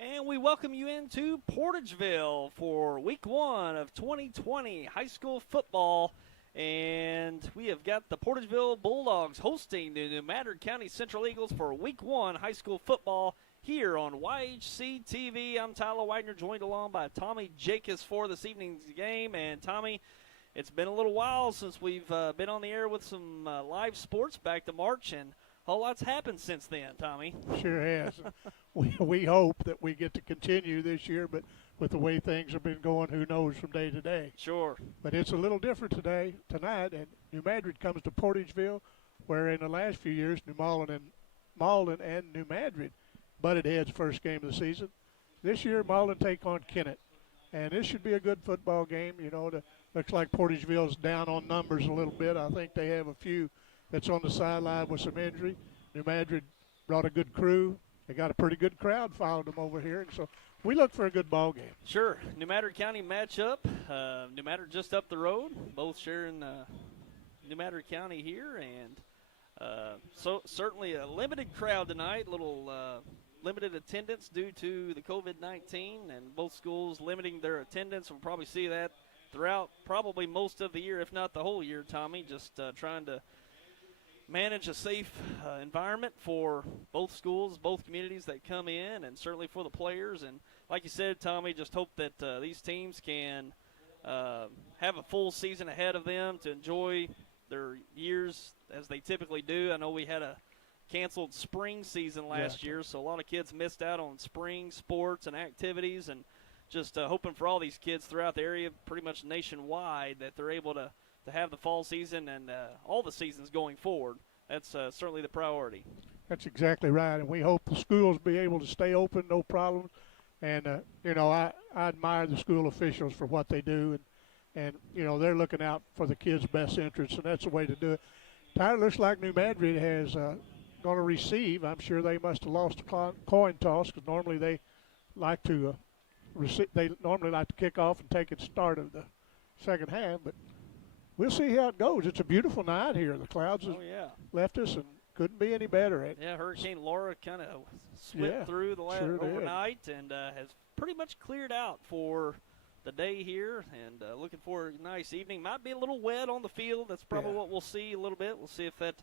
And we welcome you into Portageville for week 1 of 2020 high school football. And we have got the Portageville Bulldogs hosting the Madrid County Central Eagles for week 1 high school football here on YHC TV. I'm Tyler Wagner, joined along by Tommy Jacobs for this evening's game. And Tommy, it's been a little while since we've been on the air with some live sports back to March, and a whole lot's happened since then, Tommy. Sure has. we hope that we get to continue this year, but with the way things have been going, who knows from day to day. Sure. But it's a little different tonight, and New Madrid comes to Portageville, where in the last few years, Malden and New Madrid butted heads first game of the season. This year, Malden take on Kennett, and this should be a good football game. You know, looks like Portageville's down on numbers a little bit. I think they have a few that's on the sideline with some injury. New Madrid brought a good crew. They got a pretty good crowd following them over here, and so we look for a good ball game. Sure. New Madrid County matchup. New Madrid just up the road, both sharing New Madrid County here, and so certainly a limited crowd tonight, little limited attendance due to the COVID-19, and both schools limiting their attendance. We'll probably see that throughout probably most of the year, if not the whole year, Tommy, just trying to manage a safe environment for both schools, both communities that come in, and certainly for the players. And like you said, Tommy, just hope that these teams can have a full season ahead of them to enjoy their years as they typically do. I know we had a canceled spring season last year, so a lot of kids missed out on spring sports and activities, and just hoping for all these kids throughout the area, pretty much nationwide, that they're able to have the fall season and all the seasons going forward. That's certainly the priority. That's exactly right, and we hope the schools be able to stay open, no problem. And, I admire the school officials for what they do, and they're looking out for the kids' best interests, and that's the way to do it. Tyler, looks like New Madrid has going to receive. I'm sure they must have lost a coin toss, because normally they like to kick off and take it start of the second half, but we'll see how it goes. It's a beautiful night here. The clouds have left us and couldn't be any better. Hurricane Laura kind of swept through the overnight and has pretty much cleared out for the day here, and looking for a nice evening. Might be a little wet on the field. That's probably what we'll see a little bit. We'll see if that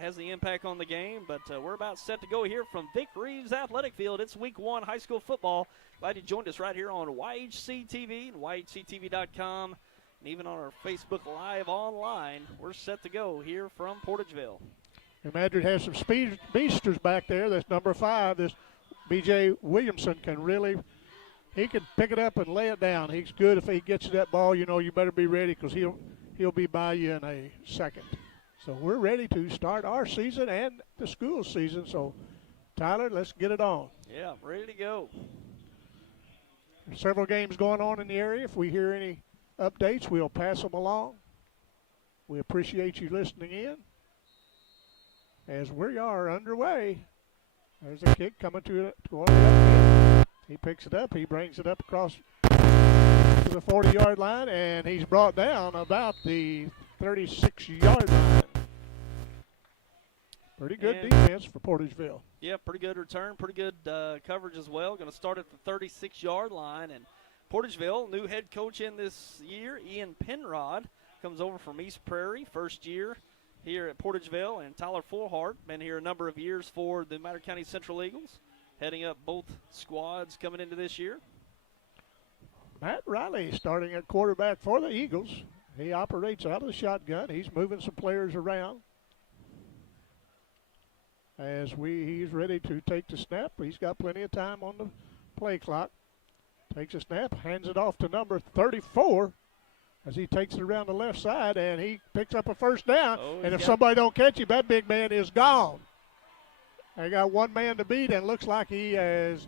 has the impact on the game, but we're about set to go here from Vic Reeves Athletic Field. It's week 1 high school football. Glad you joined us right here on YHC TV and YHCTV.com. And even on our Facebook Live online, we're set to go here from Portageville. New Madrid has some speedsters back there. That's number 5. This B.J. Williamson he can pick it up and lay it down. He's good if he gets you that ball. You better be ready, because he'll be by you in a second. So we're ready to start our season and the school season. So, Tyler, let's get it on. Yeah, ready to go. There's several games going on in the area. If we hear any updates, we'll pass them along. We appreciate you listening in as we are underway. There's a kick coming to the left end. He picks it up. He brings it up across to the 40-yard line, and he's brought down about the 36-yard line. Pretty good defense for Portageville. Yeah, pretty good return, pretty good coverage as well. Going to start at the 36-yard line, and Portageville, new head coach in this year, Ian Penrod, comes over from East Prairie, first year here at Portageville, and Tyler Fullhart, been here a number of years for the Madrid County Central Eagles, heading up both squads coming into this year. Matt Riley starting at quarterback for the Eagles. He operates out of the shotgun. He's moving some players around as he's ready to take the snap. He's got plenty of time on the play clock. Takes a snap, hands it off to number 34 as he takes it around the left side, and he picks up a first down. And if somebody don't catch him, that big man is gone. They got one man to beat, and looks like he has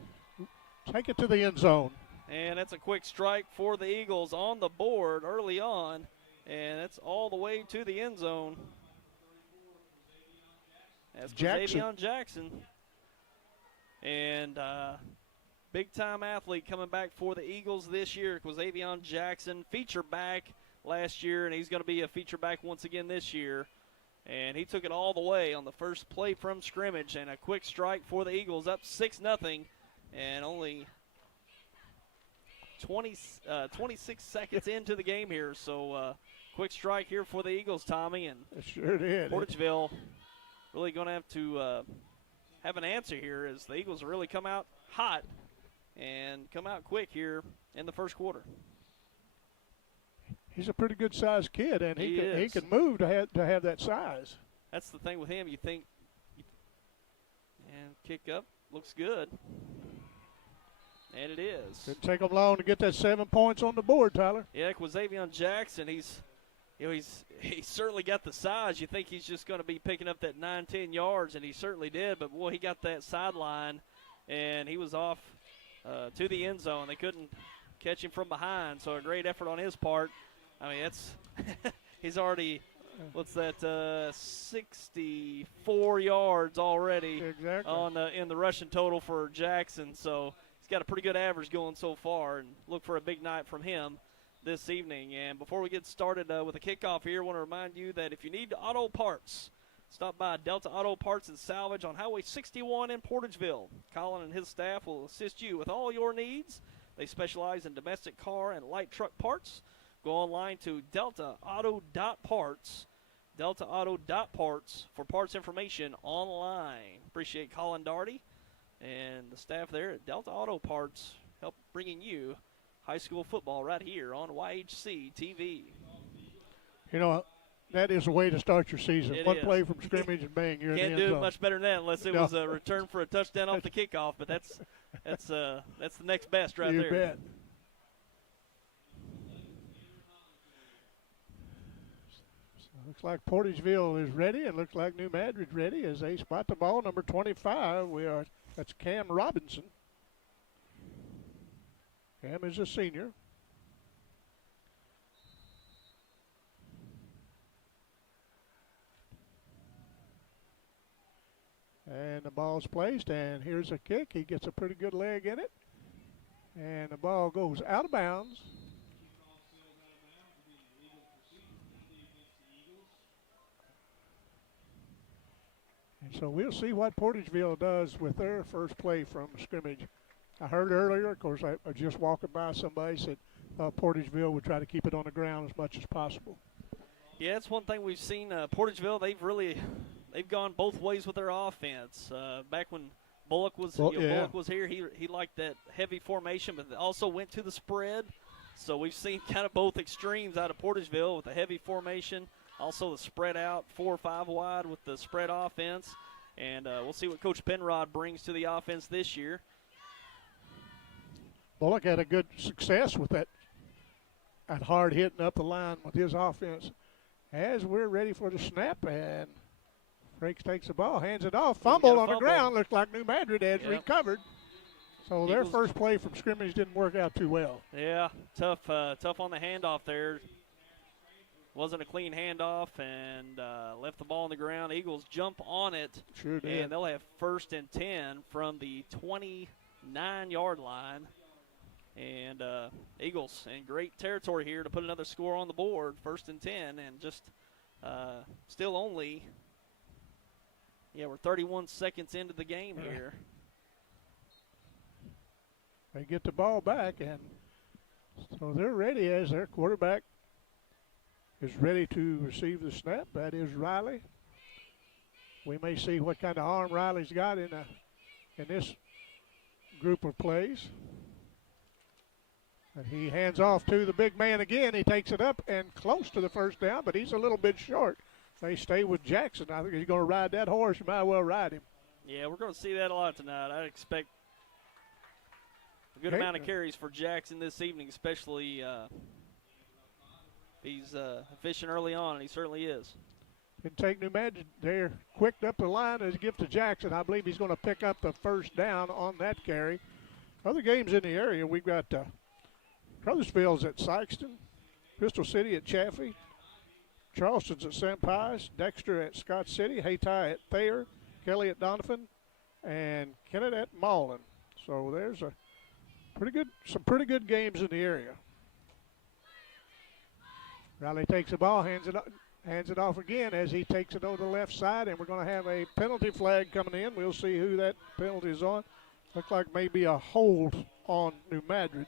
taken it to the end zone. And that's a quick strike for the Eagles on the board early on, and that's all the way to the end zone. That's Xavion Jackson. And big-time athlete coming back for the Eagles this year was Xavion Jackson, feature back last year, and he's going to be a feature back once again this year. And he took it all the way on the first play from scrimmage, and a quick strike for the Eagles, up 6-0 and only 26 seconds into the game here. So quick strike here for the Eagles, Tommy, and it sure did. Portageville really going to have an answer here as the Eagles really come out hot and come out quick here in the first quarter. He's a pretty good sized kid, and he is. can move to have that size. That's the thing with him. You think, and kick up, looks good. And it is. Didn't take him long to get that 7 points on the board, Tyler. Yeah, Quazavion Jackson, he certainly got the size. You think he's just going to be picking up that 9-10 yards, and he certainly did. But, boy, he got that sideline, and he was off to the end zone. They couldn't catch him from behind, so a great effort on his part. I mean, it's he's already, 64 yards already in the rushing total for Jackson. So he's got a pretty good average going so far, and look for a big night from him this evening. And before we get started with the kickoff here, I want to remind you that if you need auto parts, stop by Delta Auto Parts and Salvage on Highway 61 in Portageville. Colin and his staff will assist you with all your needs. They specialize in domestic car and light truck parts. Go online to deltaauto.parts, deltaauto.parts for parts information online. Appreciate Colin Darty and the staff there at Delta Auto Parts help bringing you high school football right here on YHC TV. You know, that is a way to start your season. One play from scrimmage and bang, you're in the end zone. Can't do it much better than that unless it was a return for a touchdown off the kickoff, but that's the next best right there. You bet. Looks like Portageville is ready, and looks like New Madrid ready as they spot the ball. Number 25, that's Cam Robinson. Cam is a senior. And the ball's placed, and here's a kick. He gets a pretty good leg in it. And the ball goes out of bounds. And so we'll see what Portageville does with their first play from scrimmage. I heard earlier, of course, I just walking by, somebody said Portageville would try to keep it on the ground as much as possible. Yeah, it's one thing we've seen. Portageville, they've gone both ways with their offense. Back when Bullock was Bullock was here, he liked that heavy formation, but also went to the spread. So we've seen kind of both extremes out of Portageville with the heavy formation. Also the spread out 4 or 5 wide with the spread offense. And we'll see what Coach Penrod brings to the offense this year. Bullock had a good success with that hard hitting up the line with his offense. As we're ready for the snap, and Frakes takes the ball, hands it off. Fumble on the ground. Looks like New Madrid has recovered. So their first play from scrimmage didn't work out too well. Yeah, tough on the handoff there. Wasn't a clean handoff and left the ball on the ground. Eagles jump on it. Sure did. And they'll have 1st and 10 from the 29-yard line. And Eagles in great territory here to put another score on the board. 1st and 10, and just still only, we're 31 seconds into the game here. They get the ball back, and so they're ready as their quarterback is ready to receive the snap. That is Riley. We may see what kind of arm Riley's got in this group of plays. And he hands off to the big man again. He takes it up and close to the first down, but he's a little bit short. They stay with Jackson. I think he's going to ride that horse. You might well ride him. Yeah, we're going to see that a lot tonight. I expect a good amount of carries for Jackson this evening, especially he's efficient early on, and he certainly is. Can take New Madrid there, quicked up the line as a gift to Jackson. I believe he's going to pick up the first down on that carry. Other games in the area, we've got Crothersville's at Sykeston, Crystal City at Chaffee, Charleston's at St. Pius, Dexter at Scott City, Hayti at Thayer, Kelly at Donovan, and Kennett at Mullen. So there's some pretty good games in the area. Riley takes the ball, hands it off again as he takes it over the left side, and we're going to have a penalty flag coming in. We'll see who that penalty is on. Looked like maybe a hold on New Madrid.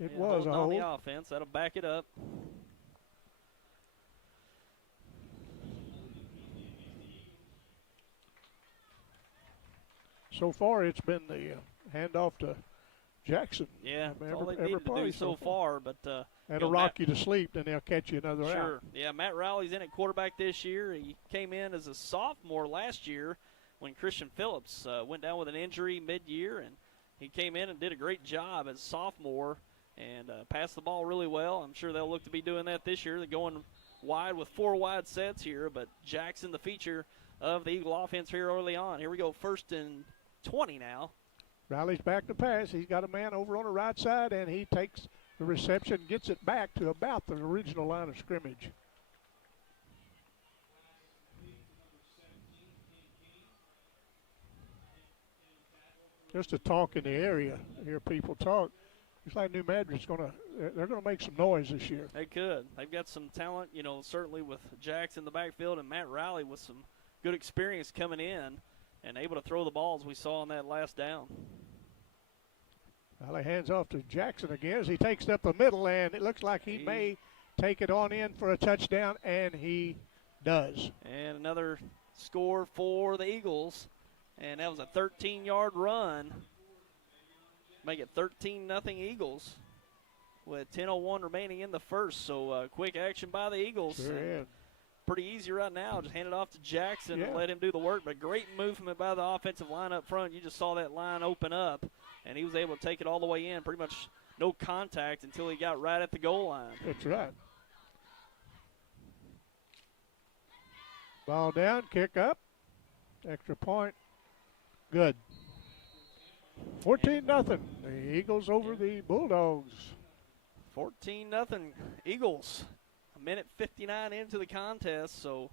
It was a hold. On the offense. That'll back it up. So far, it's been the handoff to Jackson. Yeah, that's all they needed to do so far. But that'll rock you to sleep, then they'll catch you another out. Sure. Yeah, Matt Rowley's in at quarterback this year. He came in as a sophomore last year when Christian Phillips went down with an injury mid-year, and he came in and did a great job as a sophomore and passed the ball really well. I'm sure they'll look to be doing that this year. They're going wide with 4 wide sets here, but Jackson the feature of the Eagle offense here early on. Here we go, 1st and 20 now. Riley's back to pass. He's got a man over on the right side, and he takes the reception, gets it back to about the original line of scrimmage. Just to talk in the area, hear people talk. Looks like New Madrid's they're gonna make some noise this year. They could. They've got some talent, certainly with Jackson in the backfield and Matt Riley with some good experience coming in and able to throw the ball as we saw on that last down. Riley hands off to Jackson again as he takes it up the middle, and it looks like he may take it on in for a touchdown, and he does. And another score for the Eagles, and that was a 13-yard run. Make it 13-0 Eagles with 10:01 remaining in the first. So quick action by the Eagles. Sure is. Pretty easy right now. Just hand it off to Jackson and let him do the work. But great movement by the offensive line up front. You just saw that line open up, and he was able to take it all the way in. Pretty much no contact until he got right at the goal line. That's right. Ball down, kick up, extra point. Good. 14-0. The Eagles over the Bulldogs. 14-0 Eagles. A minute 59 into the contest, so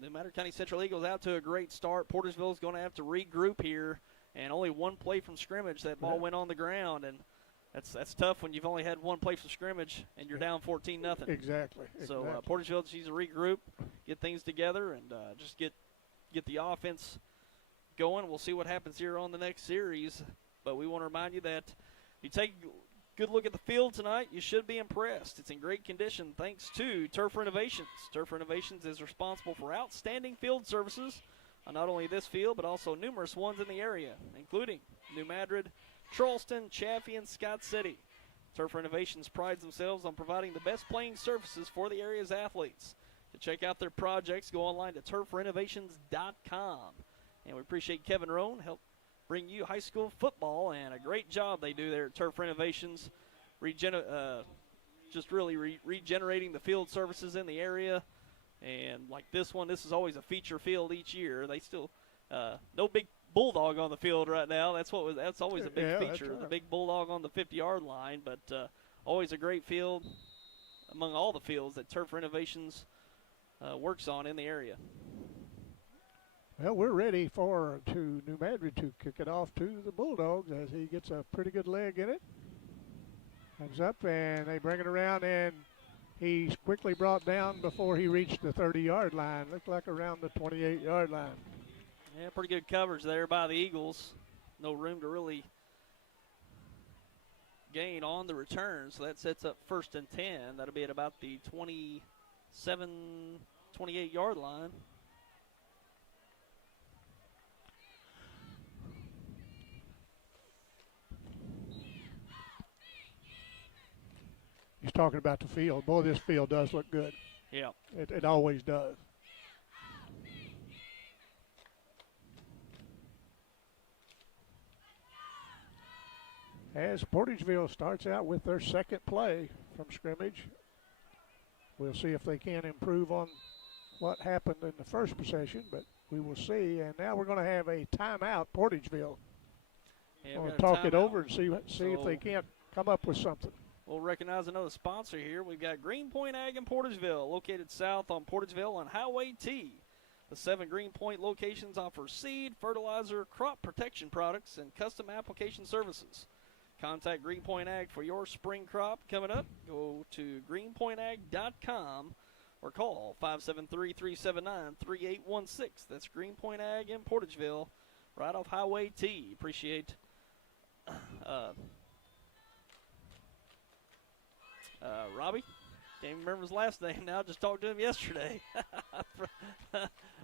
the Madrid County Central Eagles out to a great start. Portageville is going to have to regroup here, and only one play from scrimmage. That ball went on the ground, and that's tough when you've only had one play from scrimmage and you're down 14-0. Exactly. So Portageville needs to regroup, get things together, and just get the offense going. We'll see what happens here on the next series, but we want to remind you that if you take a good look at the field tonight, you should be impressed. It's in great condition thanks to Turf Renovations. Turf Renovations is responsible for outstanding field services on not only this field but also numerous ones in the area, including New Madrid, Charleston, Chaffee, and Scott City. Turf Renovations prides themselves on providing the best playing surfaces for the area's athletes. To check out their projects, go online to turfrenovations.com. And we appreciate Kevin Rohn help bring you high school football, and a great job they do there at Turf Renovations, just really regenerating the field surfaces in the area. And like this one, this is always a feature field each year. They still no big bulldog on the field right now. That's always a big feature, right. The big bulldog on the 50-yard line, but always a great field among all the fields that Turf Renovations works on in the area. Well, we're ready for New Madrid to kick it off to the Bulldogs as he gets a pretty good leg in it. Comes up, and they bring it around, and he's quickly brought down before he reached the 30-yard line. Looked like around the 28-yard line. Yeah, pretty good coverage there by the Eagles. No room to really gain on the return, so that sets up 1st and 10. That'll be at about the 28-yard line. He's talking about the field. Boy, this field does look good. Yeah. It always does. As Portageville starts out with their second play from scrimmage, we'll see if they can improve on what happened in the first possession, but we will see. And now we're going to have a timeout, Portageville. Yeah, we'll talk it over and see if they can't come up with something. We'll recognize another sponsor here. We've got Greenpoint Ag in Portageville, located south on Portageville on Highway T. The 7 Greenpoint locations offer seed, fertilizer, crop protection products, and custom application services. Contact Greenpoint Ag for your spring crop coming up. Go to greenpointag.com or call 573-379-3816. That's Greenpoint Ag in Portageville, right off Highway T. Appreciate Robbie. Can't even remember his last name now. Just talked to him yesterday.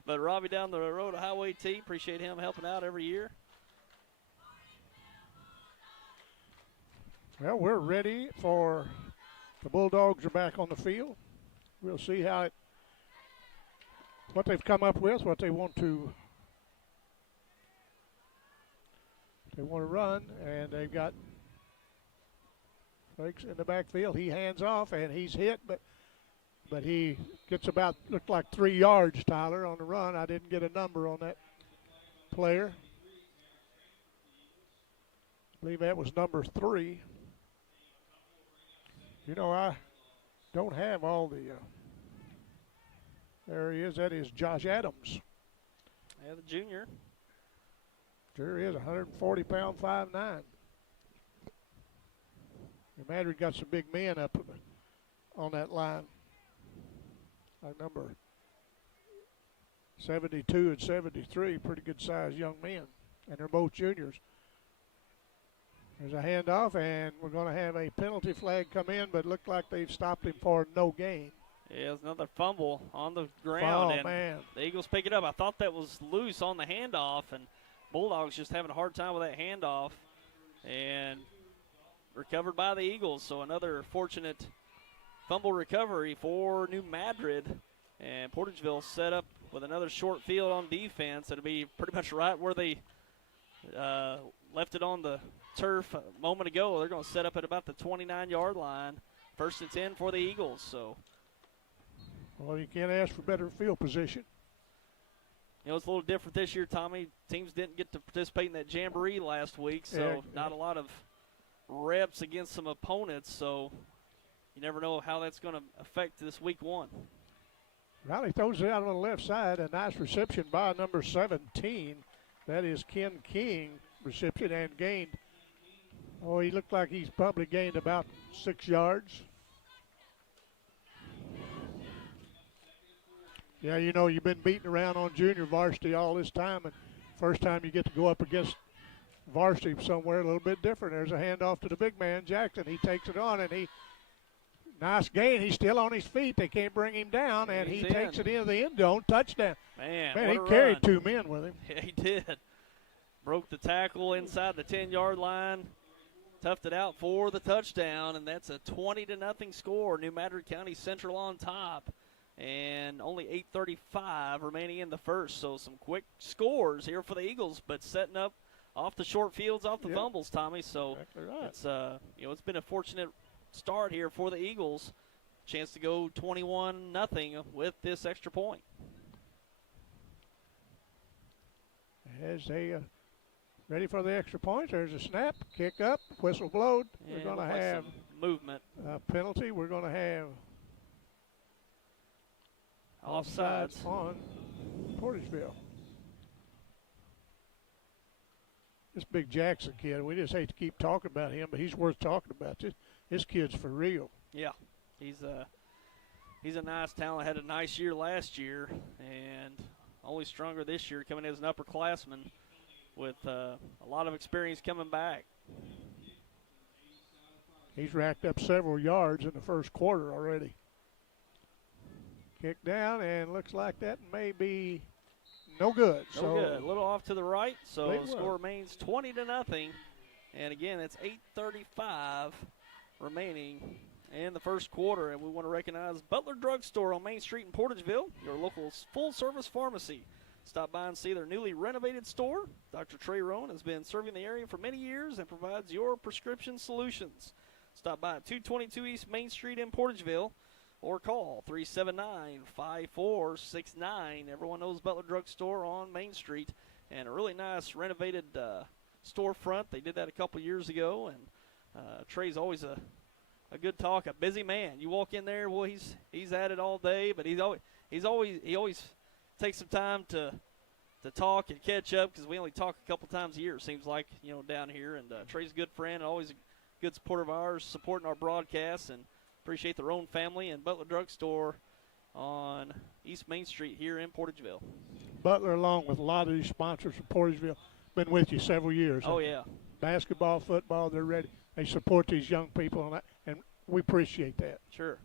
But Robbie down the road of Highway T. Appreciate him helping out every year. Well, we're ready for the Bulldogs are back on the field. We'll see what they've come up with, what they want to run, and they've got Frakes in the backfield. He hands off and he's hit, but he gets looked like 3 yards, Tyler, on the run. I didn't get a number on that player. I believe that was number 3. You know, I don't have all the. There he is. That is Josh Adams. Yeah, the junior. Sure is, 140-pound, 5'9". Madrid got some big men up on that line. Like number 72 and 73, pretty good sized young men. And they're both juniors. There's a handoff, and we're going to have a penalty flag come in, but it looked like they've stopped him for no gain. Yeah, it's another fumble on the ground. Oh, man. The Eagles pick it up. I thought that was loose on the handoff, and Bulldogs just having a hard time with that handoff. And recovered by the Eagles, so another fortunate fumble recovery for New Madrid. And Portageville set up with another short field on defense. It'll be pretty much right where they left it on the turf a moment ago. They're going to set up at about the 29-yard line. 1st and 10 for the Eagles. So, well, you can't ask for better field position. You know, it's a little different this year, Tommy. Teams didn't get to participate in that jamboree last week, so not a lot of reps against some opponents. So you never know how that's going to affect this week 1. Riley throws it out on the left side. A nice reception by number 17. That is Ken King. Reception and gained. Oh, he looked like he's probably gained about 6 yards. Yeah, you know, you've been beating around on junior varsity all this time, and first time you get to go up against varsity somewhere a little bit different. There's a handoff to the big man, Jackson. He takes it on, and nice gain. He's still on his feet. They can't bring him down, and he takes it into the end zone. Touchdown. Man, he carried 2 men with him. Yeah, he did. Broke the tackle inside the 10-yard line. Toughed it out for the touchdown, and that's a 20-0 score. New Madrid County Central on top. And only 8:35 remaining in the first. So some quick scores here for the Eagles, but setting up off the short fields, off the fumbles, Tommy. So exactly right. It's it's been a fortunate start here for the Eagles. Chance to go 21-0 with this extra point. As they ready for the extra point, there's a snap, kick up, whistle blowed. We're going to have movement. A penalty. We're going to have offsides on Portageville. This big Jackson kid, we just hate to keep talking about him, but he's worth talking about. This kid's for real. Yeah, he's a nice talent. Had a nice year last year, and only stronger this year, coming in as an upperclassman with a lot of experience coming back. He's racked up several yards in the first quarter already. Kick down, and looks like that may be no good. No good. A little off to the right, so the score remains 20-0. And again, it's 8:35 remaining in the first quarter. And we want to recognize Butler Drug Store on Main Street in Portageville, your local full-service pharmacy. Stop by and see their newly renovated store. Dr. Trey Rowan has been serving the area for many years and provides your prescription solutions. Stop by at 222 East Main Street in Portageville or call 379-5469. Everyone knows Butler Drug Store on Main Street, and a really nice renovated storefront. They did that a couple years ago, and Trey's always a good talk, a busy man. You walk in there, well, he's at it all day, but he always takes some time to talk and catch up, because we only talk a couple times a year, it seems like, down here. And Trey's a good friend and always a good supporter of ours, supporting our broadcasts, and appreciate their own family and Butler Drug Store on East Main Street here in Portageville. Butler, along with a lot of these sponsors from Portageville, been with you several years. Oh, yeah. Basketball, football, they're ready. They support these young people, and we appreciate that. Sure.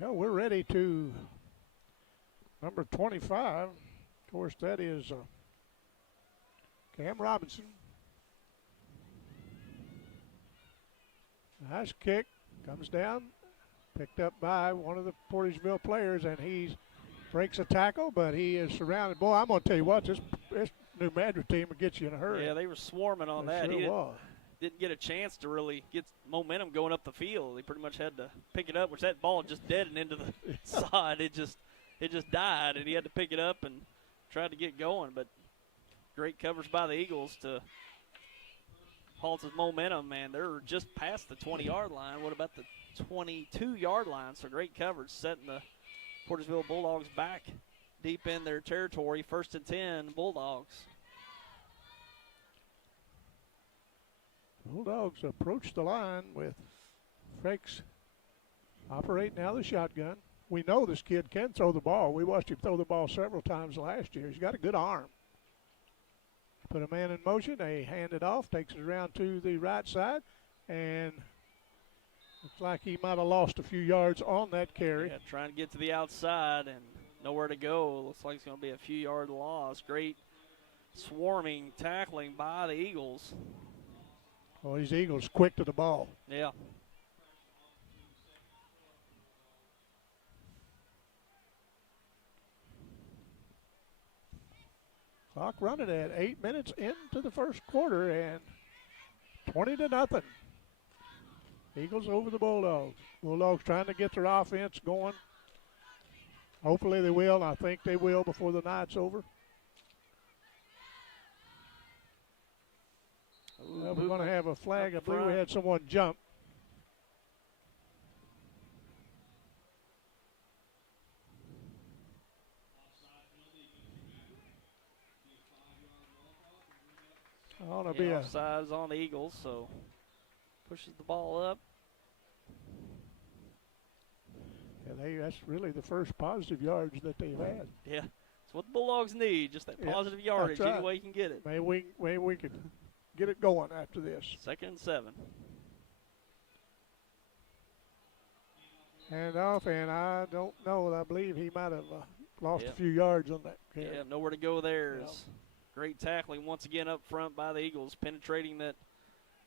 Well, we're ready to number 25. Of course, that is Cam Robinson. Nice kick. Comes down. Picked up by one of the Portageville players, and he breaks a tackle, but he is surrounded. Boy, I'm going to tell you what, this New Madrid team will get you in a hurry. Yeah, they were swarming on that. Sure He was. didn't get a chance to really get momentum going up the field. He pretty much had to pick it up, which that ball just deadened into the side. It just died, and he had to pick it up and tried to get going. But great coverage by the Eagles to halt his momentum, man. They're just past the 20-yard line. What about the 22-yard line? So great coverage, setting the Portageville Bulldogs back deep in their territory. 1st and 10, Bulldogs. Bulldogs approach the line with Frakes operating out of the shotgun. We know this kid can throw the ball. We watched him throw the ball several times last year. He's got a good arm. Put a man in motion. They hand it off, takes it around to the right side, and looks like he might have lost a few yards on that carry. Yeah, trying to get to the outside and nowhere to go. Looks like it's going to be a few-yard loss. Great swarming, tackling by the Eagles. Well, these Eagles quick to the ball. Yeah. Clock running at 8 minutes into the first quarter, and 20-0. Eagles over the Bulldogs. Bulldogs trying to get their offense going. Hopefully they will. I think they will before the night's over. We're going to have a flag. I believe we had someone jump. I want to be offsides on the Eagles, so pushes the ball up. Yeah, that's really the first positive yards that they've had. Yeah, that's what the Bulldogs need, just that positive yardage, right. any way you can get it. Maybe we can get it going after this. 2nd and 7. Hand off, and I don't know. I believe he might have lost a few yards on that carry. Yeah, nowhere to go there. Great tackling once again up front by the Eagles, penetrating that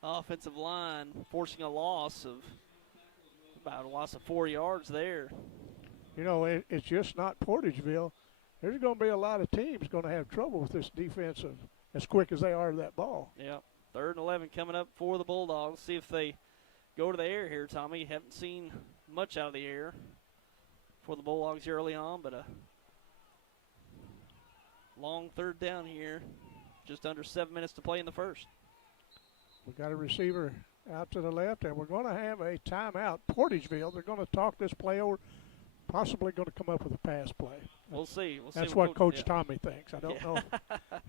offensive line, forcing a loss of 4 yards there. You know, it's just not Portageville. There's going to be a lot of teams going to have trouble with this defensive as quick as they are to that ball. Yeah, 3rd and 11 coming up for the Bulldogs. See if they go to the air here, Tommy. Haven't seen much out of the air for the Bulldogs early on, but a long 3rd down here. Just under 7 minutes to play in the first. We got a receiver out to the left, and we're going to have a timeout. Portageville, they're going to talk this play over, possibly going to come up with a pass play. We'll see. That's what Coach Tommy thinks. I don't know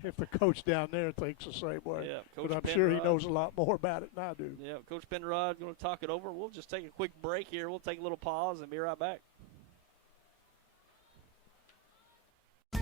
if the coach down there thinks the same way. Yeah, but I'm sure he knows a lot more about it than I do. Yeah, Coach Penrod going to talk it over. We'll just take a quick break here. We'll take a little pause and be right back.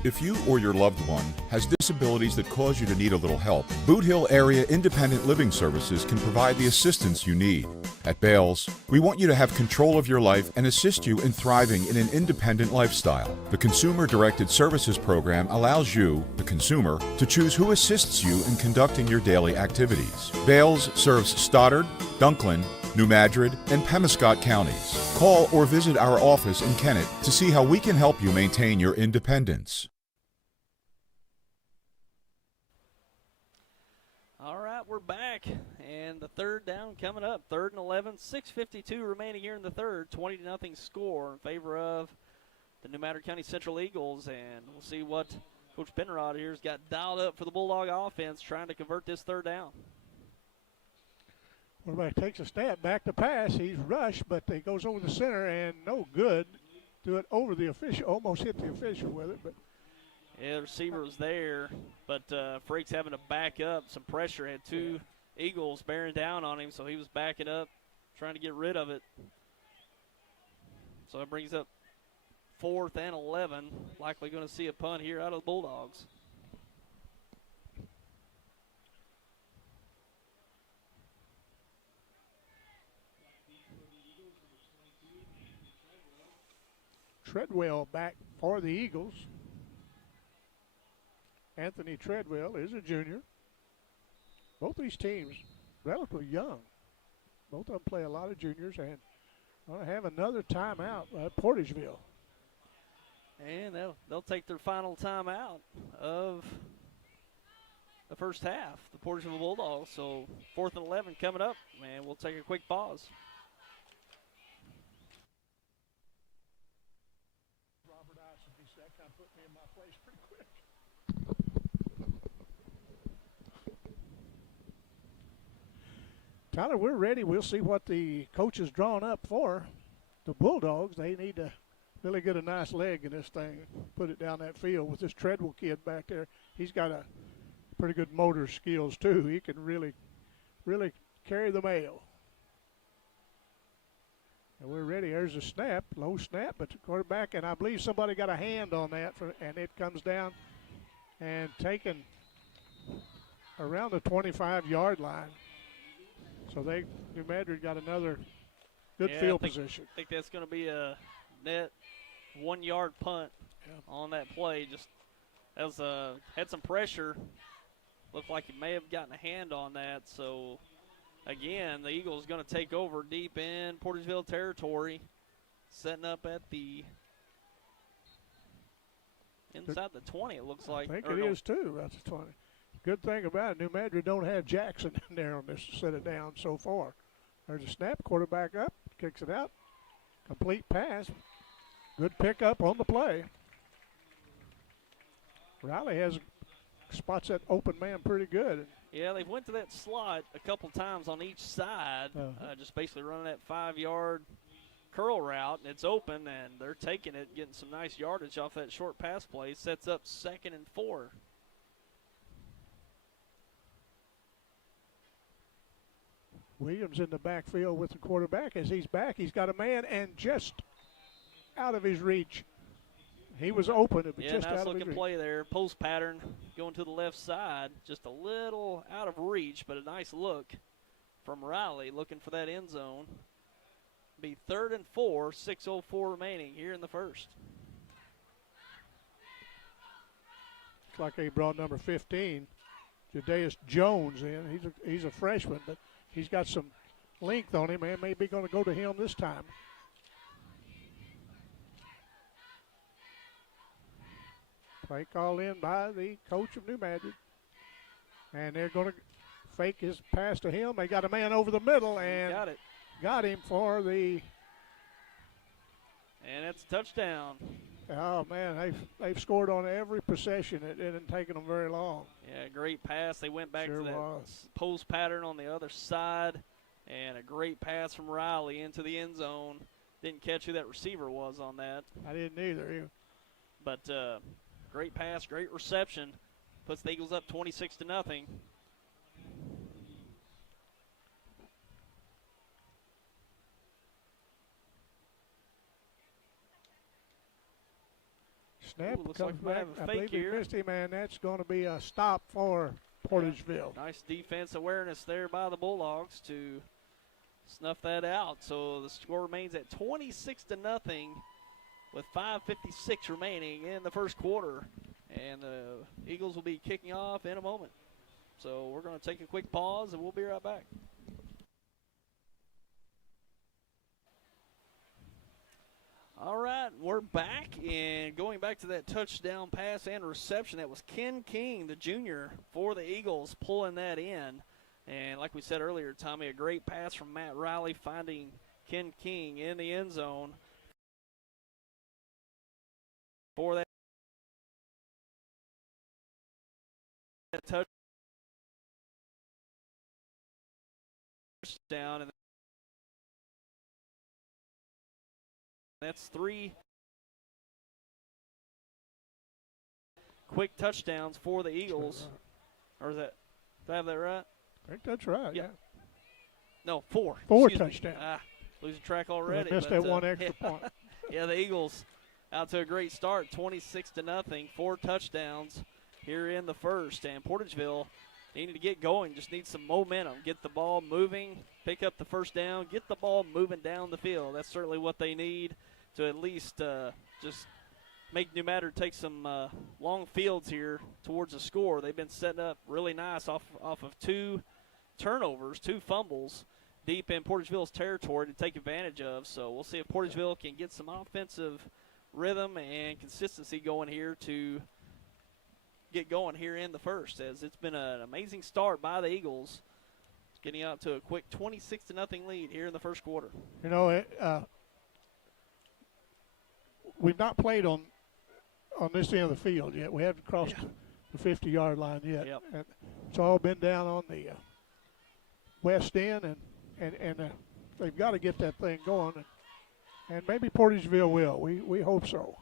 If you or your loved one has disabilities that cause you to need a little help, Boot Hill Area Independent Living Services can provide the assistance you need. At Bales, we want you to have control of your life and assist you in thriving in an independent lifestyle. The Consumer Directed Services Program allows you, the consumer, to choose who assists you in conducting your daily activities. Bales serves Stoddard, Dunklin, New Madrid, and Pemiscot counties. Call or visit our office in Kennett to see how we can help you maintain your independence. All right, we're back, and the 3rd down coming up. 3rd and 11, 6:52 remaining here in the third. 20-0 score in favor of the New Madrid County Central Eagles, and we'll see what Coach Penrod here's got dialed up for the Bulldog offense, trying to convert this 3rd down. Quarterback takes a step back to pass. He's rushed, but he goes over the center and no good. Do it over the official. Almost hit the official with it, but. Yeah, the receiver was there, but Frakes having to back up. Some pressure. Had 2 Eagles bearing down on him, so he was backing up, trying to get rid of it. So it brings up 4th and 11. Likely going to see a punt here out of the Bulldogs. Treadwell back for the Eagles. Anthony Treadwell is a junior. Both these teams relatively young. Both of them play a lot of juniors and going to have another timeout at Portageville. And they'll take their final timeout of the first half, the Portageville Bulldogs. So 4th and 11 coming up, and we'll take a quick pause. That kind of put me in my place pretty quick. Tyler, we're ready. We'll see what the coach has drawn up for the Bulldogs. They need to really get a nice leg in this thing, put it down that field with this Treadwell kid back there. He's got a pretty good motor skills, too. He can really carry the mail. And we're ready. There's a snap, low snap, but the quarterback, and I believe somebody got a hand on that, and it comes down and taken around the 25-yard line. So New Madrid got another good field position. I think that's going to be a net 1-yard punt on that play. Just had some pressure. Looked like he may have gotten a hand on that, so. Again, the Eagles going to take over deep in Portageville territory, setting up at the inside the 20, it looks like. I think it is, too. That's the 20. Good thing about it, New Madrid don't have Jackson in there on this set it down so far. There's a snap, quarterback up, kicks it out. Complete pass. Good pickup on the play. Riley spots that open man pretty good. Yeah, they've went to that slot a couple times on each side, just basically running that 5-yard curl route, and it's open, and they're taking it, getting some nice yardage off that short pass play. Sets up 2nd and 4. Williams in the backfield with the quarterback. As he's back, he's got a man, and just out of his reach. He was open, but just out of his reach. Nice looking play there. Post pattern going to the left side. Just a little out of reach, but a nice look from Riley looking for that end zone. Be 3rd and 4, 6:04 remaining here in the first. Looks like they brought number 15, Jadaeus Jones, in. He's a freshman, but he's got some length on him and maybe going to go to him this time. Play call in by the coach of New Madrid. And they're going to fake his pass to him. They got a man over the middle and got him for the. And it's a touchdown. Oh, man, they've scored on every possession. It didn't take them very long. Yeah, great pass. They went back to that post pattern on the other side. And a great pass from Riley into the end zone. Didn't catch who that receiver was on that. I didn't either. But great pass, great reception. Puts the Eagles up 26-0. Snap looks comes like we back. have a I fake believe he here. missed him, and that's going to be a stop for Portageville. Yeah, nice defense awareness there by the Bulldogs to snuff that out. So the score remains at 26-0 with 5:56 remaining in the first quarter. And the Eagles will be kicking off in a moment. So we're going to take a quick pause, and we'll be right back. All right, we're back, and going back to that touchdown pass and reception, that was Ken King, the junior, for the Eagles, pulling that in. And like we said earlier, Tommy, a great pass from Matt Riley, finding Ken King in the end zone for that touchdown. And that's 3 quick touchdowns for the Eagles. Or is that, did I have that right? I think that's right, yeah. No, 4. Four Excuse me. touchdowns. Losing track already. I missed that one extra point. Yeah, the Eagles out to a great start, 26-0, 4 touchdowns here in the first. And Portageville needing to get going, just need some momentum, get the ball moving, pick up the first down, get the ball moving down the field. That's certainly what they need to at least just make New Madrid take some long fields here towards the score. They've been setting up really nice off of 2 turnovers, 2 fumbles deep in Portageville's territory to take advantage of. So we'll see if Portageville can get some offensive rhythm and consistency going here to get going here in the first, as it's been an amazing start by the Eagles, getting out to a quick 26-0 lead here in the first quarter. You know, we've not played on this end of the field yet. We haven't crossed the 50-yard line yet. Yep. And it's all been down on the west end, and they've got to get that thing going. And maybe Portageville will. We hope so.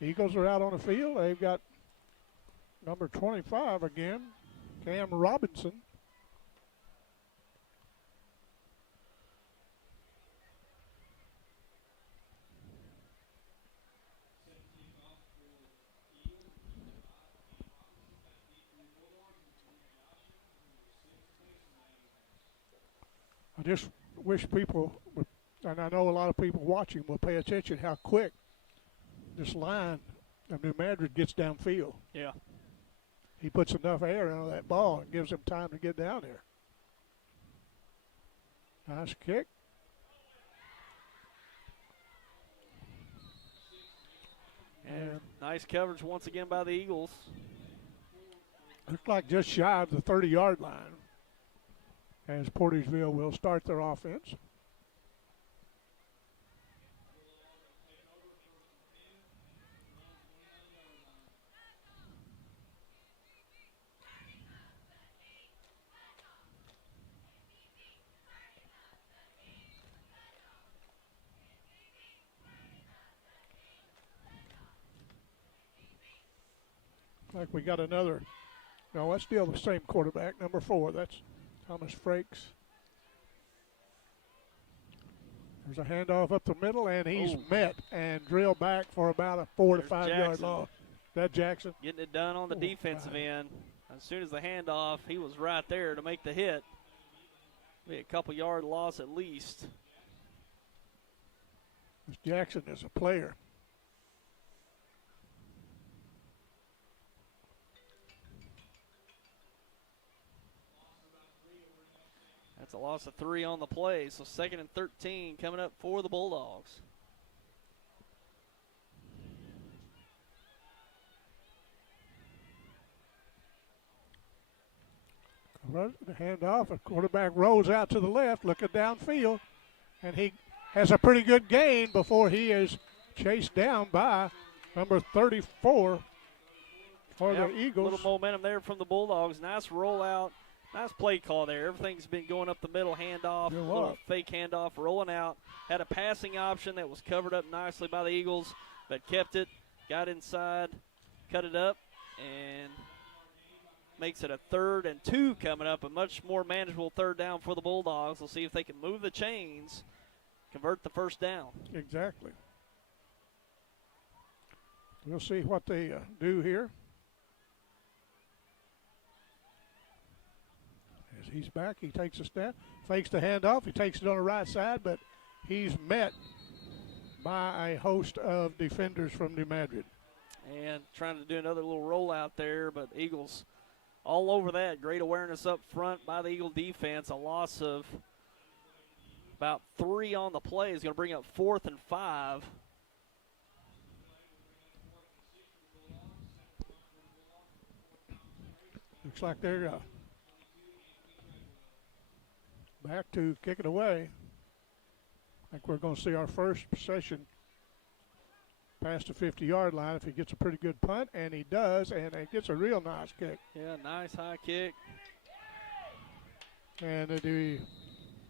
Eagles are out on the field. They've got number 25 again, Cam Robinson. I just wish people would, and I know a lot of people watching will pay attention how quick this line of New Madrid gets downfield. Yeah. He puts enough air into that ball and gives him time to get down there. Nice kick. And nice coverage once again by the Eagles. Looks like just shy of the 30-yard line, as Portageville will start their offense. Like we got another, no, that's still the same quarterback, number 4. That's Thomas Frakes. There's a handoff up the middle, and he's met and drilled back for about a 4 to 5 yard loss. That Jackson getting it done on the defensive end. As soon as the handoff, he was right there to make the hit. Be a couple yard loss at least. This Jackson is a player. That's a loss of 3 on the play, so 2nd and 13 coming up for the Bulldogs. The handoff, a quarterback rolls out to the left, looking downfield, and he has a pretty good gain before he is chased down by number 34 for the Eagles. A little momentum there from the Bulldogs. Nice rollout. Nice play call there. Everything's been going up the middle, handoff, little fake handoff, rolling out. Had a passing option that was covered up nicely by the Eagles, but kept it, got inside, cut it up, and makes it a 3rd and 2 coming up, a much more manageable 3rd down for the Bulldogs. We'll see if they can move the chains, convert the first down. Exactly. We'll see what they do here. As he's back, he takes a step, fakes the handoff, he takes it on the right side, but he's met by a host of defenders from New Madrid. And trying to do another little rollout there, but Eagles all over that. Great awareness up front by the Eagle defense. A loss of about 3 on the play is going to bring up 4th and 5. Looks like they're back to kick it away. I think we're going to see our first possession past the 50-yard line if he gets a pretty good punt, and he does, and he gets a real nice kick. Yeah, nice high kick. And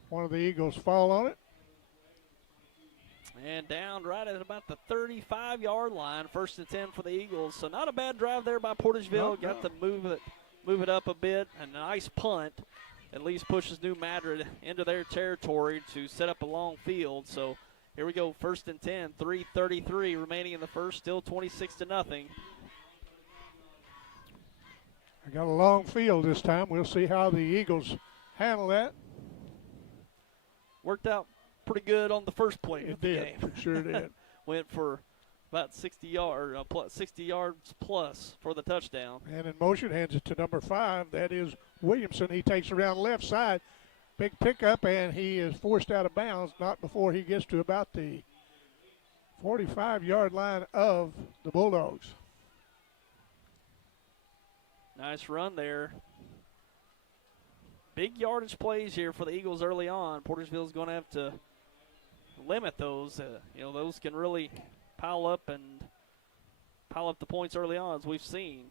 one of the Eagles fall on it. And down right at about the 35-yard line, 1st and 10 for the Eagles. So not a bad drive there by Portageville. Got to move it up a bit. A nice punt. at least pushes New Madrid into their territory to set up a long field. So here we go, 1st and 10, 3:33 remaining in the first, still 26-0. I got a long field this time. We'll see how the Eagles handle that. Worked out pretty good on the first play of It the did. game. It sure did. Went for about 60 yards plus for the touchdown. And in motion, hands it to number 5. That is Williamson. He takes around left side. Big pickup, and he is forced out of bounds, not before he gets to about the 45-yard line of the Bulldogs. Nice run there. Big yardage plays here for the Eagles early on. Portageville is going to have to limit those. Those can really pile up the points early on, as we've seen.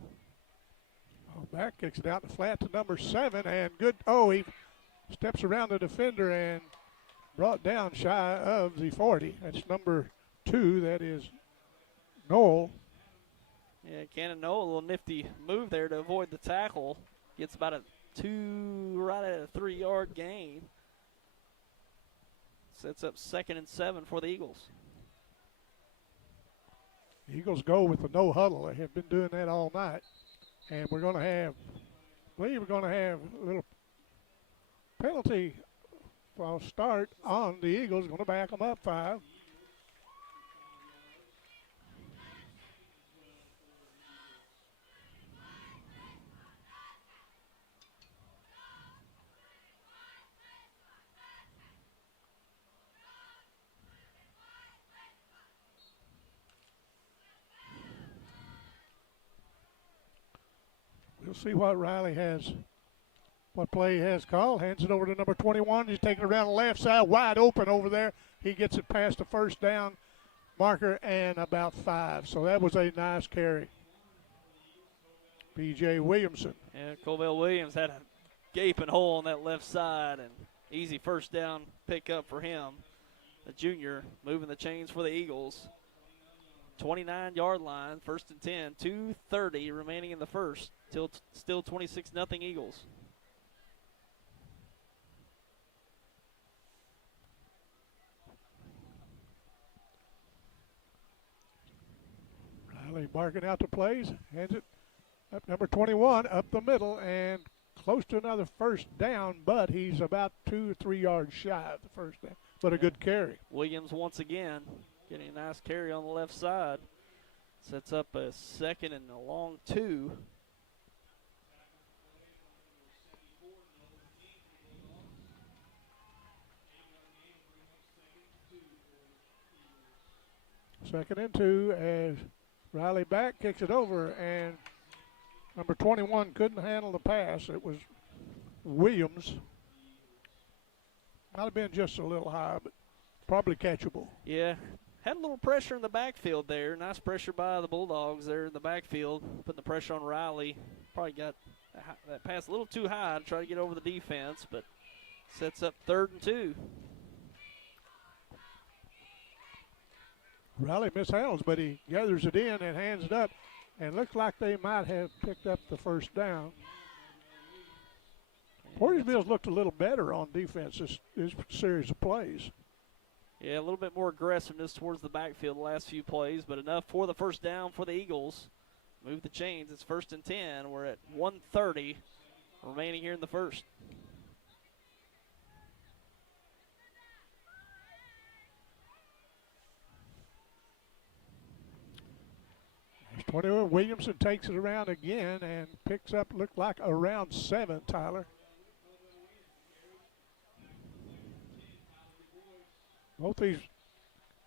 Back kicks it out in the flat to number 7, and good. He steps around the defender and brought down shy of the 40. That's number 2. That is Noel. Yeah, Cannon Noel, a little nifty move there to avoid the tackle. Gets about right at a 3-yard gain. Sets up 2nd and 7 for the Eagles. The Eagles go with the no huddle. They have been doing that all night. And we're going to have a little penalty for start on the Eagles. Going to back them up 5. We'll see what Riley has, what play he has called. Hands it over to number 21. He's taking it around the left side, wide open over there. He gets it past the first down marker and about 5. So that was a nice carry. B.J. Williamson. Yeah, Colville Williams had a gaping hole on that left side, and easy first down pickup for him. The junior moving the chains for the Eagles. 29-yard line, 1st and 10, 2:30 remaining in the first. Still 26-0 Eagles. Riley barking out the plays. Hands it up number 21 up the middle and close to another first down, but he's about 2 or 3 yards shy of the first down. But a good carry. Williams once again getting a nice carry on the left side. Sets up a 2nd and a long 2. Second and 2 as Riley back kicks it over, and number 21 couldn't handle the pass. It was Williams. Might have been just a little high, but probably catchable. Yeah, had a little pressure in the backfield there. Nice pressure by the Bulldogs there in the backfield, putting the pressure on Riley. Probably got that pass a little too high to try to get over the defense, but sets up 3rd and 2. Riley mishandles, but he gathers it in and hands it up, and looks like they might have picked up the first down. Portageville's looked a little better on defense this series of plays. Yeah, a little bit more aggressiveness towards the backfield the last few plays, but enough for the first down for the Eagles. Move the chains. It's 1st and 10. We're at 1:30 remaining here in the first. 21 Williamson takes it around again and picks up, looked like around 7, Tyler. Both these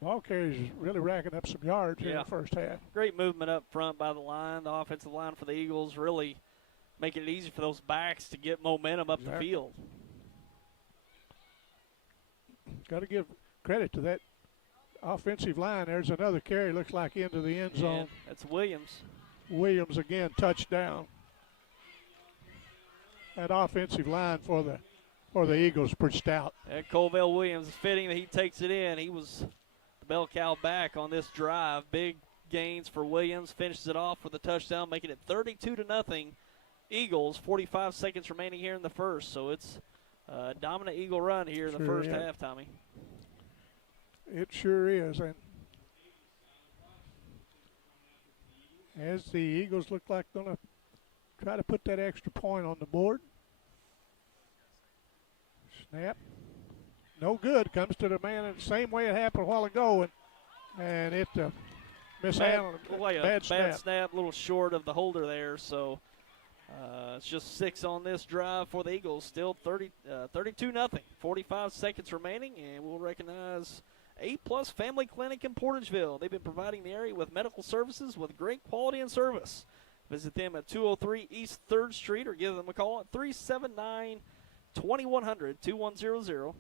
ball carriers really racking up some yards here in the first half. Great movement up front by the line. The offensive line for the Eagles really making it easy for those backs to get momentum up the field. Got to give credit to that offensive line. There's another carry, looks like into the end zone. That's Williams. Williams again, touchdown. That offensive line for the Eagles pretty stout. And Colville Williams is fitting that he takes it in. He was the bell cow back on this drive. Big gains for Williams. Finishes it off with a touchdown, making it 32-0. Eagles. 45 seconds remaining here in the first, so it's a dominant Eagle run here in the first half, Tommy. It sure is. And as the Eagles look like going to try to put that extra point on the board. Snap. No good. Comes to the man in the same way it happened a while ago. And it mishandled. Bad snap. A little short of the holder there. So it's just 6 on this drive for the Eagles. Still 32-0. 45 seconds remaining. And we'll recognize A+ Family Clinic in Portageville. They've been providing the area with medical services with great quality and service. Visit them at 203 East 3rd Street or give them a call at 379-2100, 2100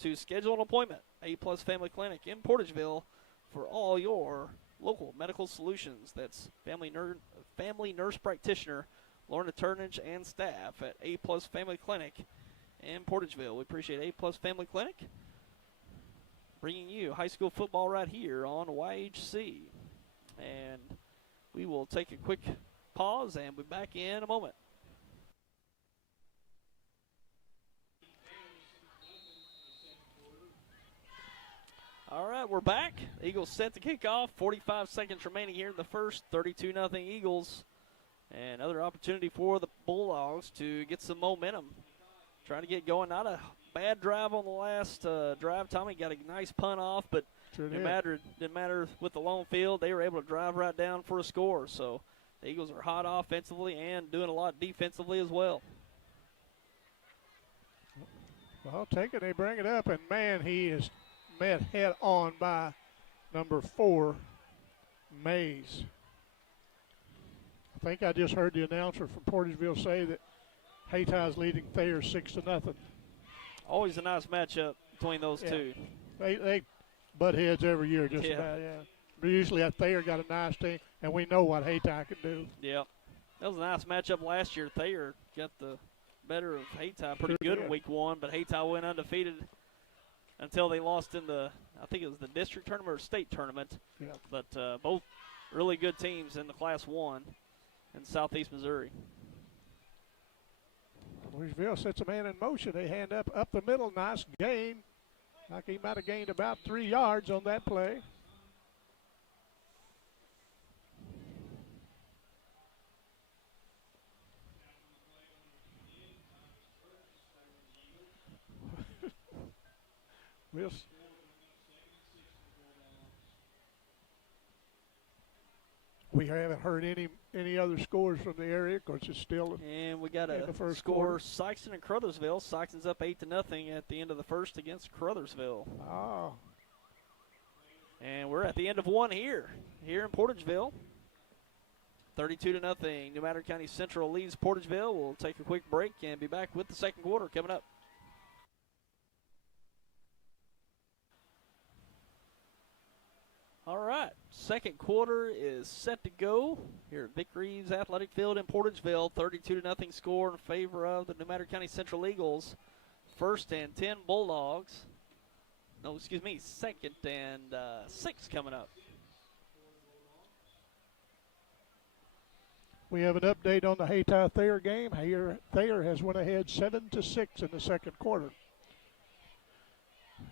to schedule an appointment. A+ Family Clinic in Portageville for all your local medical solutions. That's family nurse practitioner Lorna Turnage and staff at A+ Family Clinic in Portageville. We appreciate A+ Family Clinic bringing you high school football right here on YHC. And we will take a quick pause and be back in a moment. All right, we're back. Eagles set to kick off. 45 seconds remaining here in the first. 32-0 Eagles. And another opportunity for the Bulldogs to get some momentum. Trying to get going. Not a bad drive on the last drive. Tommy got a nice punt off, but didn't matter with the long field. They were able to drive right down for a score. So the Eagles are hot offensively and doing a lot defensively as well. Well, take it. They bring it up, and, man, he is met head on by number 4, Mays. I think I just heard the announcer from Portageville say that Haytie's leading Thayer 6-0. Always a nice matchup between those two. They butt heads every year just about, But usually Thayer got a nice team, and we know what Haytie can do. Yeah. That was a nice matchup last year. Thayer got the better of Haytie pretty good in week 1, but Haytie went undefeated until they lost in the, I think it was the district tournament or state tournament. Yeah. But both really good teams in the Class 1 in Southeast Missouri. Portageville sets a man in motion. They hand up the middle. Nice gain. Like he might have gained about 3 yards on that play. We haven't heard any other scores from the area because it's still and we got a first score. Sykeston and Crothersville. Sykeston's up 8-0 at the end of the first against Crothersville. Oh. And we're at the end of one here in Portageville. 32-0. New Madrid County Central leads Portageville. We'll take a quick break and be back with the second quarter coming up. All right, second quarter is set to go here at Vic Reeves Athletic Field in Portageville. 32-0 score in favor of the New Madrid County Central Eagles. 1st and 10 Bulldogs. No, excuse me, 2nd and 6 coming up. We have an update on the Haytie-Thayer game. Thayer has went ahead 7-6 in the second quarter.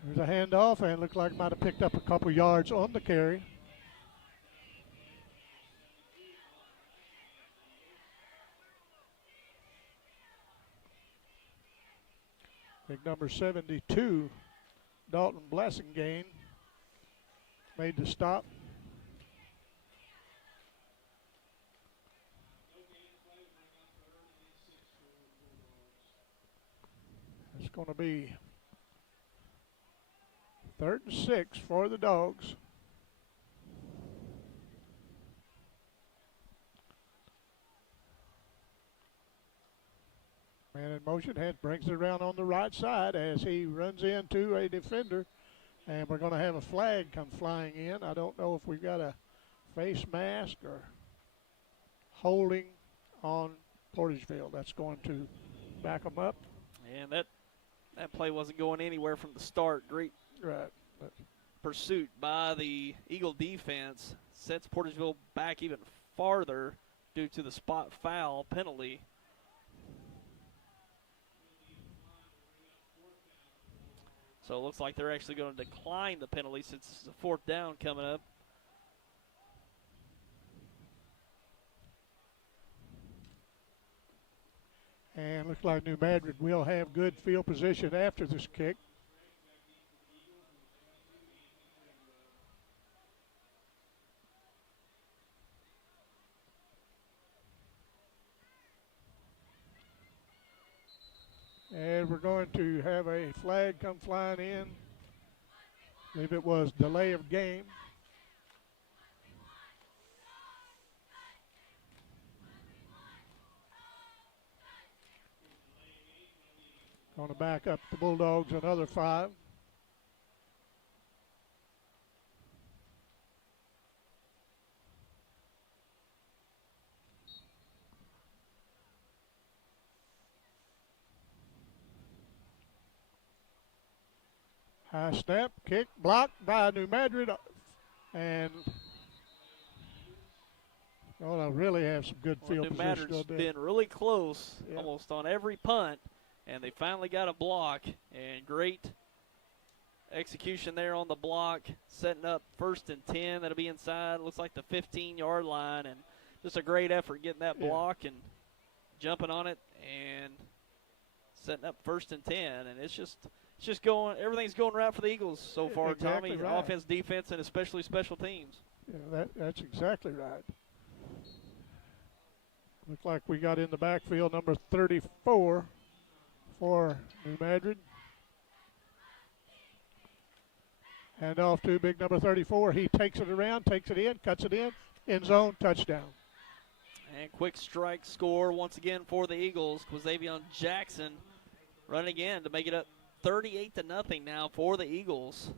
There's a handoff, and looked like might have picked up a couple yards on the carry. Big number 72, Dalton Blessingame, made the stop. It's going to be 3rd and 6 for the Dogs. Man in motion, brings it around on the right side as he runs into a defender. And we're going to have a flag come flying in. I don't know if we've got a face mask or holding on Portageville. That's going to back them up. And that play wasn't going anywhere from the start. Great pursuit by the Eagle defense. Sets Portageville back even farther due to the spot foul penalty So it looks like they're actually going to decline the penalty since it's a 4th down coming up. And looks like New Madrid will have good field position after this kick. And we're going to have a flag come flying in. I believe it was delay of game. Going to back up the Bulldogs another 5. High snap, kick, blocked by New Madrid, and I really have some good field New position. Madrid's been really close, Yep. almost on every punt, and they finally got a block, and great execution there on the block, setting up 1st and 10. That'll be inside, looks like the 15-yard line, and just a great effort getting that block and jumping on it and setting up 1st and 10, and it's just going, everything's going right for the Eagles so far, Exactly Tommy. right. Offense, defense, and especially special teams. Yeah, that's exactly right. Looks like we got in the backfield number 34 for New Madrid. Hand off to big number 34. He takes it around, takes it in, cuts it in, end zone, touchdown. And quick strike score once again for the Eagles. Quazavion Jackson running again to make it up 38-0 now for the Eagles.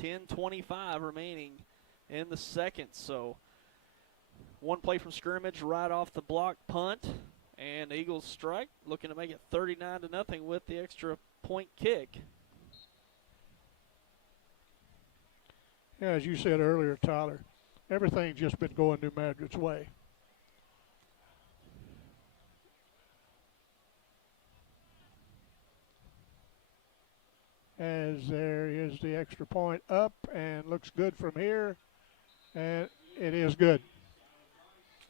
10:25 remaining in the second. So one play from scrimmage right off the block punt, and the Eagles strike, looking to make it 39-0 with the extra point kick. Yeah, as you said earlier, Tyler, everything's just been going New Madrid's way. As there is the extra point up and looks good from here, and it is good.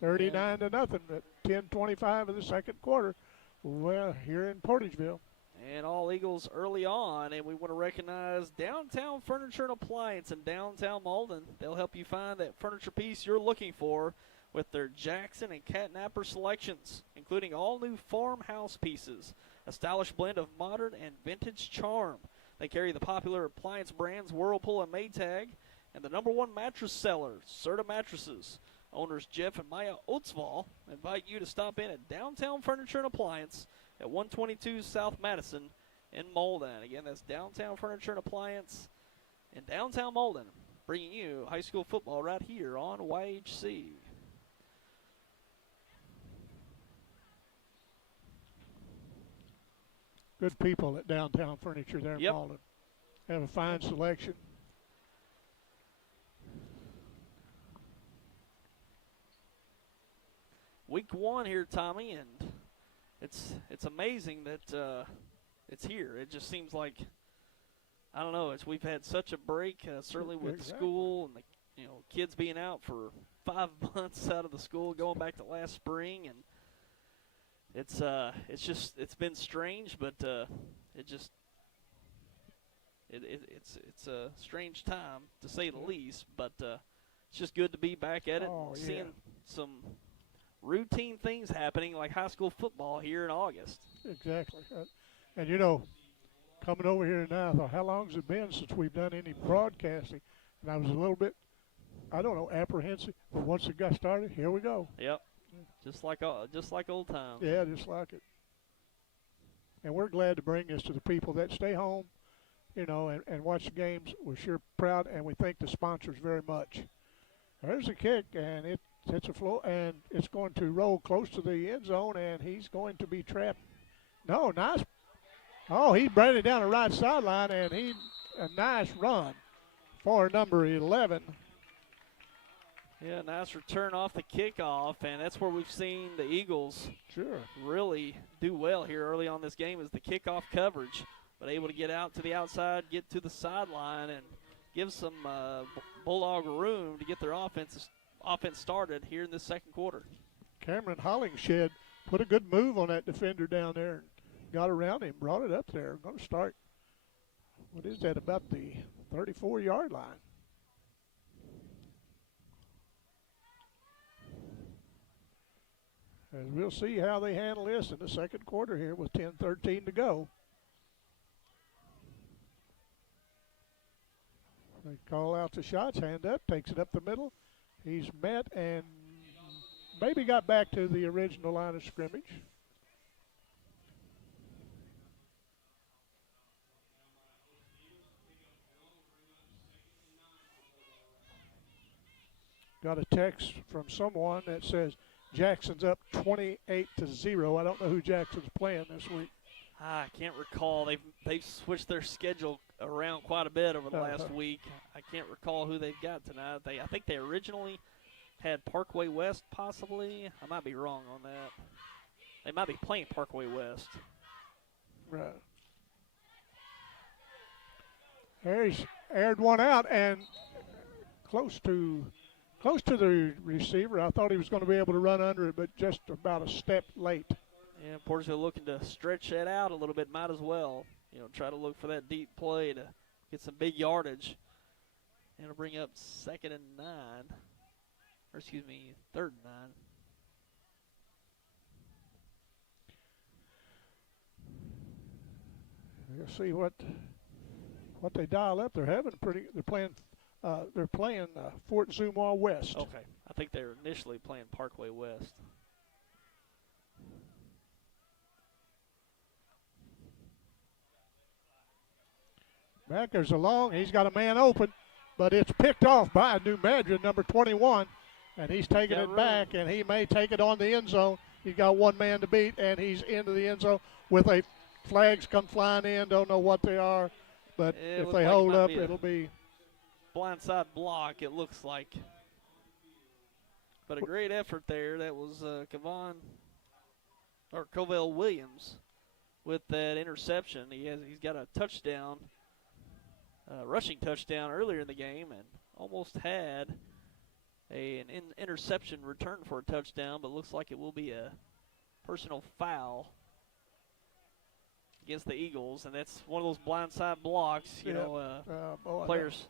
39-0 at 10:25 of the second quarter. Well, here in Portageville. And all Eagles early on, and we want to recognize Downtown Furniture and Appliance in downtown Malden. They'll help you find that furniture piece you're looking for with their Jackson and Catnapper selections, including all new farmhouse pieces, a stylish blend of modern and vintage charm. They carry the popular appliance brands Whirlpool and Maytag, and the #1 mattress seller, Serta Mattresses. Owners Jeff and Maya Oatsvall invite you to stop in at Downtown Furniture and Appliance at 122 South Madison in Malden. Again, that's Downtown Furniture and Appliance in downtown Malden, bringing you high school football right here on YHC. Good people at Downtown Furniture there in Yep. Malden. Have a fine selection. Week 1 here, Tommy, and it's amazing that it's here. It just seems like, I don't know, we've had such a break, certainly with Exactly. school and the kids being out for 5 months out of the school, going back to last spring, and it's been strange, but it's a strange time to say the least. But it's just good to be back at it and seeing some routine things happening like high school football here in August. Exactly. And, coming over here now, I thought, how long has it been since we've done any broadcasting? And I was a little bit, apprehensive. But once it got started, here we go. Yep. Just like old times. Yeah, just like it. And we're glad to bring this to the people that stay home, and watch the games. We're sure proud, and we thank the sponsors very much. There's a kick, and it hits a floor, and it's going to roll close to the end zone, and he's going to be trapped. No, nice. Oh, he brought it down the right sideline, and a nice run for number 11. Yeah, nice return off the kickoff, and that's where we've seen the Eagles Sure. really do well here early on this game is the kickoff coverage. but able to get out to the outside, get to the sideline, and give some Bulldog room to get their offense started here in the second quarter. Cameron Hollingshed put a good move on that defender down there and got around him, brought it up there. Going to start, what is that, about the 34-yard line. As we'll see how they handle this in the second quarter here with 10:13 to go. They call out the shots, hand up, takes it up the middle. He's met and maybe got back to the original line of scrimmage. Got a text from someone that says Jackson's up 28-0. I don't know who Jackson's playing this week. I can't recall. They've switched their schedule around quite a bit over the last week. I can't recall who they've got tonight. I think they originally had Parkway West possibly. I might be wrong on that. They might be playing Parkway West. Right. Harry's aired one out and close to the receiver. I thought he was going to be able to run under it, but just about a step late. Yeah, Portageville looking to stretch that out a little bit, might as well. You know, try to look for that deep play to get some big yardage. And it'll bring up 2nd and 9. Or excuse me, 3rd and 9. We'll see what they dial up. They're playing Fort Zumwalt West. Okay. I think they were initially playing Parkway West. Back there's a long. He's got a man open, but it's picked off by New Madrid, number 21, and he's taking it back, and he may take it on the end zone. He's got one man to beat, and he's into the end zone with a flags come flying in. Don't know what they are, but if they hold up, it'll be blindside block, it looks like. But a great effort there. That was Covell Williams with that interception. He's got a touchdown, rushing touchdown earlier in the game, and almost had an interception return for a touchdown, but looks like it will be a personal foul against the Eagles, and that's one of those blindside blocks. Players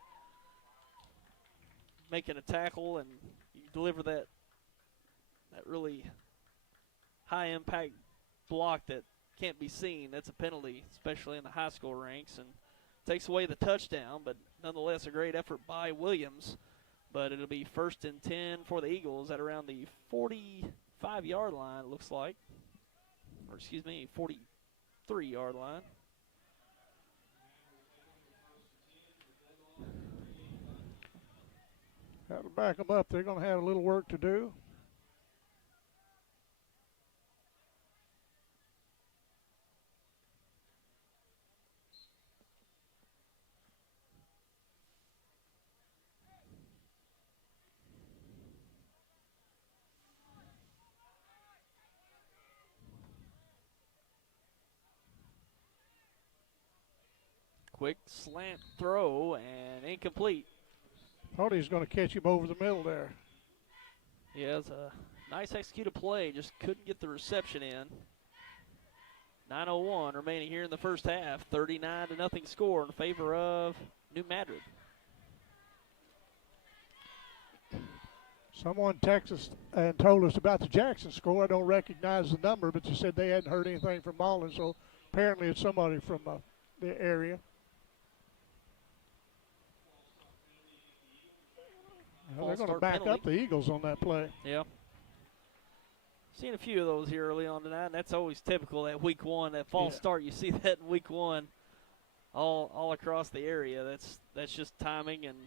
making a tackle, and you deliver that really high impact block that can't be seen. That's a penalty, especially in the high school ranks, and takes away the touchdown, but nonetheless a great effort by Williams. But it'll be 1st and 10 for the Eagles at around the 45-yard line, it looks like. Or excuse me, 43-yard line. Have to back them up. They're going to have a little work to do. Quick slant throw and incomplete. Thought he was going to catch him over the middle there. Yeah, it's a nice executed play. Just couldn't get the reception in. 9:01 remaining here in the first half. 39-0 score in favor of New Madrid. Someone texted us and told us about the Jackson score. I don't recognize the number, but they said they hadn't heard anything from Mullen, so apparently it's somebody from the area. Well, they're going to back up the Eagles on that play. Yeah. Seen a few of those here early on tonight, and that's always typical, that week one, that false start. You see that in week one all across the area. That's just timing and,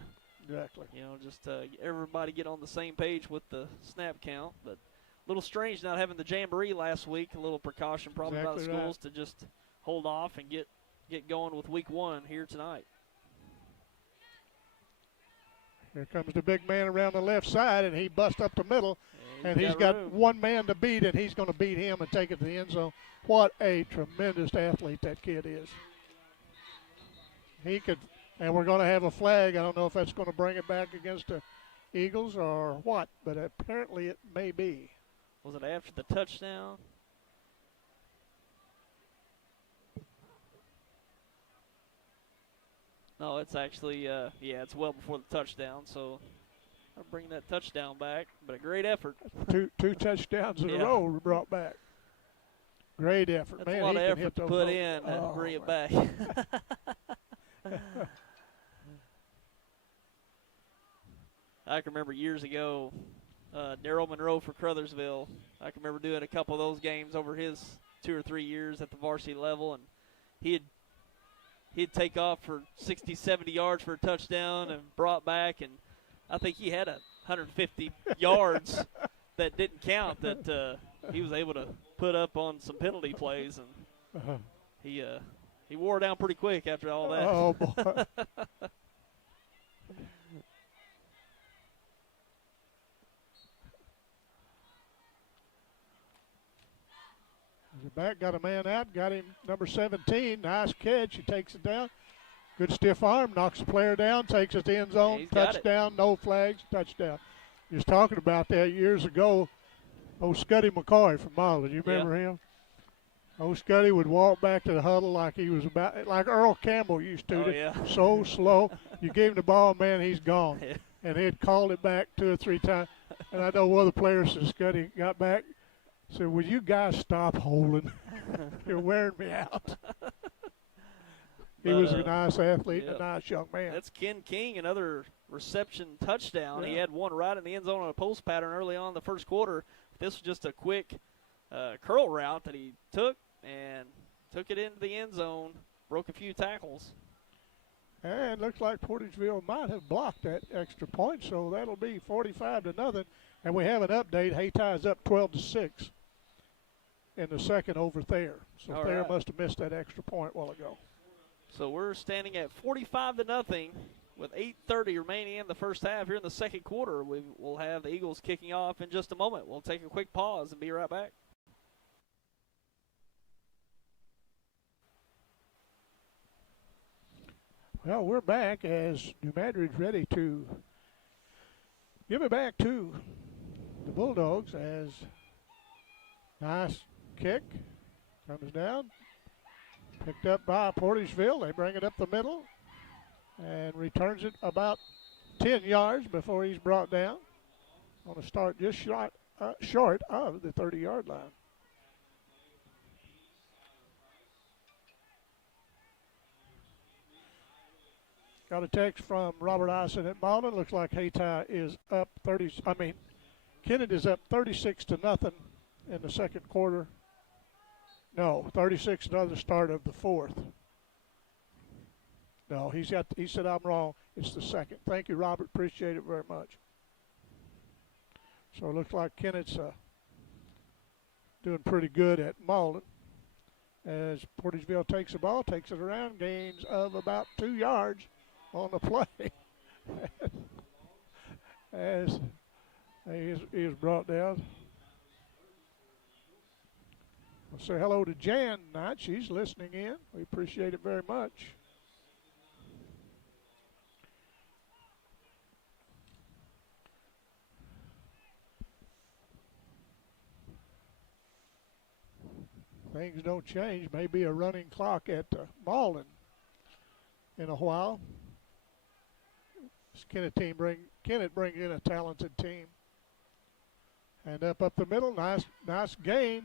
exactly. Just everybody get on the same page with the snap count. But a little strange not having the jamboree last week. A little precaution probably by the schools to just hold off and get going with week one here tonight. Here comes the big man around the left side, and he busts up the middle, and he's got one man to beat, and he's going to beat him and take it to the end zone. What a tremendous athlete that kid is. he could, and we're going to have a flag. I don't know if that's going to bring it back against the Eagles or what, but apparently it may be. Was it after the touchdown? No, it's actually, it's well before the touchdown, so I'll bring that touchdown back, but a great effort. Two touchdowns in a row were brought back. Great effort. That's Man, a lot of he can effort hit to those put low. in and bring it back. I can remember years ago, Daryl Monroe for Crothersville. I can remember doing a couple of those games over his 2 or 3 years at the varsity level, and he'd take off for 60, 70 yards for a touchdown and brought back, and I think he had 150 yards that didn't count that he was able to put up on some penalty plays, and he wore down pretty quick after all that. Oh, boy. The back got a man out, got him number 17. Nice catch. He takes it down. Good stiff arm, knocks the player down, takes it to the end zone. Touchdown, no flags, touchdown. He was talking about that years ago. Old Scuddy McCoy from Marlin. You remember him? Old Scuddy would walk back to the huddle like he was like Earl Campbell used to. Oh, yeah. So slow. You gave him the ball, man, he's gone. Yeah. And he'd called it back 2 or 3 times. And I know one of the players said, Scuddy got back, said, will you guys stop holding? You're wearing me out. He was a nice athlete and a nice young man. That's Ken King, another reception touchdown. Yeah. He had one right in the end zone on a post pattern early on in the first quarter. This was just a quick curl route that he took and took it into the end zone, broke a few tackles. And it looks like Portageville might have blocked that extra point, so that'll be 45-0. And we have an update. Hayti is up 12-6 in the second over Thayer. So all Thayer right. must have missed that extra point a while ago. So we're standing at 45-0 with 8:30 remaining in the first half. Here in the second quarter, we will have the Eagles kicking off in just a moment. We'll take a quick pause and be right back. Well, we're back as New Madrid's ready to give it back to the Bulldogs as nice kick comes down. Picked up by Portageville. They bring it up the middle and returns it about 10 yards before he's brought down on a start just short of the 30-yard line. Got a text from Robert Eisen at Malden. Looks like Hayti is up Kennett is up 36-0 in the second quarter. No, 36-0 the start of the fourth. No, he said I'm wrong. It's the second. Thank you, Robert. Appreciate it very much. So it looks like Kennett's doing pretty good at Malden. As Portageville takes the ball, takes it around, gains of about 2 yards on the play. As he is brought down. We'll say hello to Jan tonight. She's listening in. We appreciate it very much. Things don't change. Maybe a running clock at Malden in a while. This Kennett brings in a talented team. And up the middle, nice gain.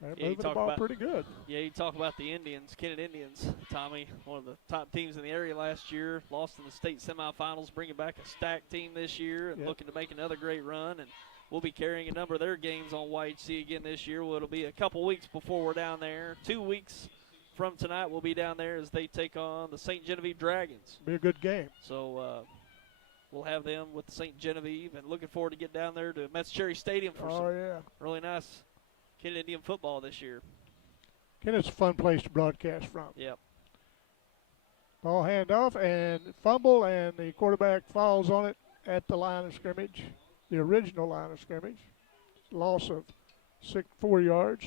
They're moving the ball pretty good. Yeah, you talk about the Indians, Kennett Indians, Tommy, one of the top teams in the area last year, lost in the state semifinals, bringing back a stacked team this year and looking to make another great run. And we'll be carrying a number of their games on YHC again this year. Well, it'll be a couple weeks before we're down there. 2 weeks from tonight, we'll be down there as they take on the St. Genevieve Dragons. Be a good game. So we'll have them with St. Genevieve, and looking forward to get down there to Metz Cherry Stadium for some really nice Kennett Indian football this year. Kennett's a fun place to broadcast from. Yep. Ball handoff and fumble, and the quarterback falls on it at the line of scrimmage, the original line of scrimmage. Loss of 4 yards.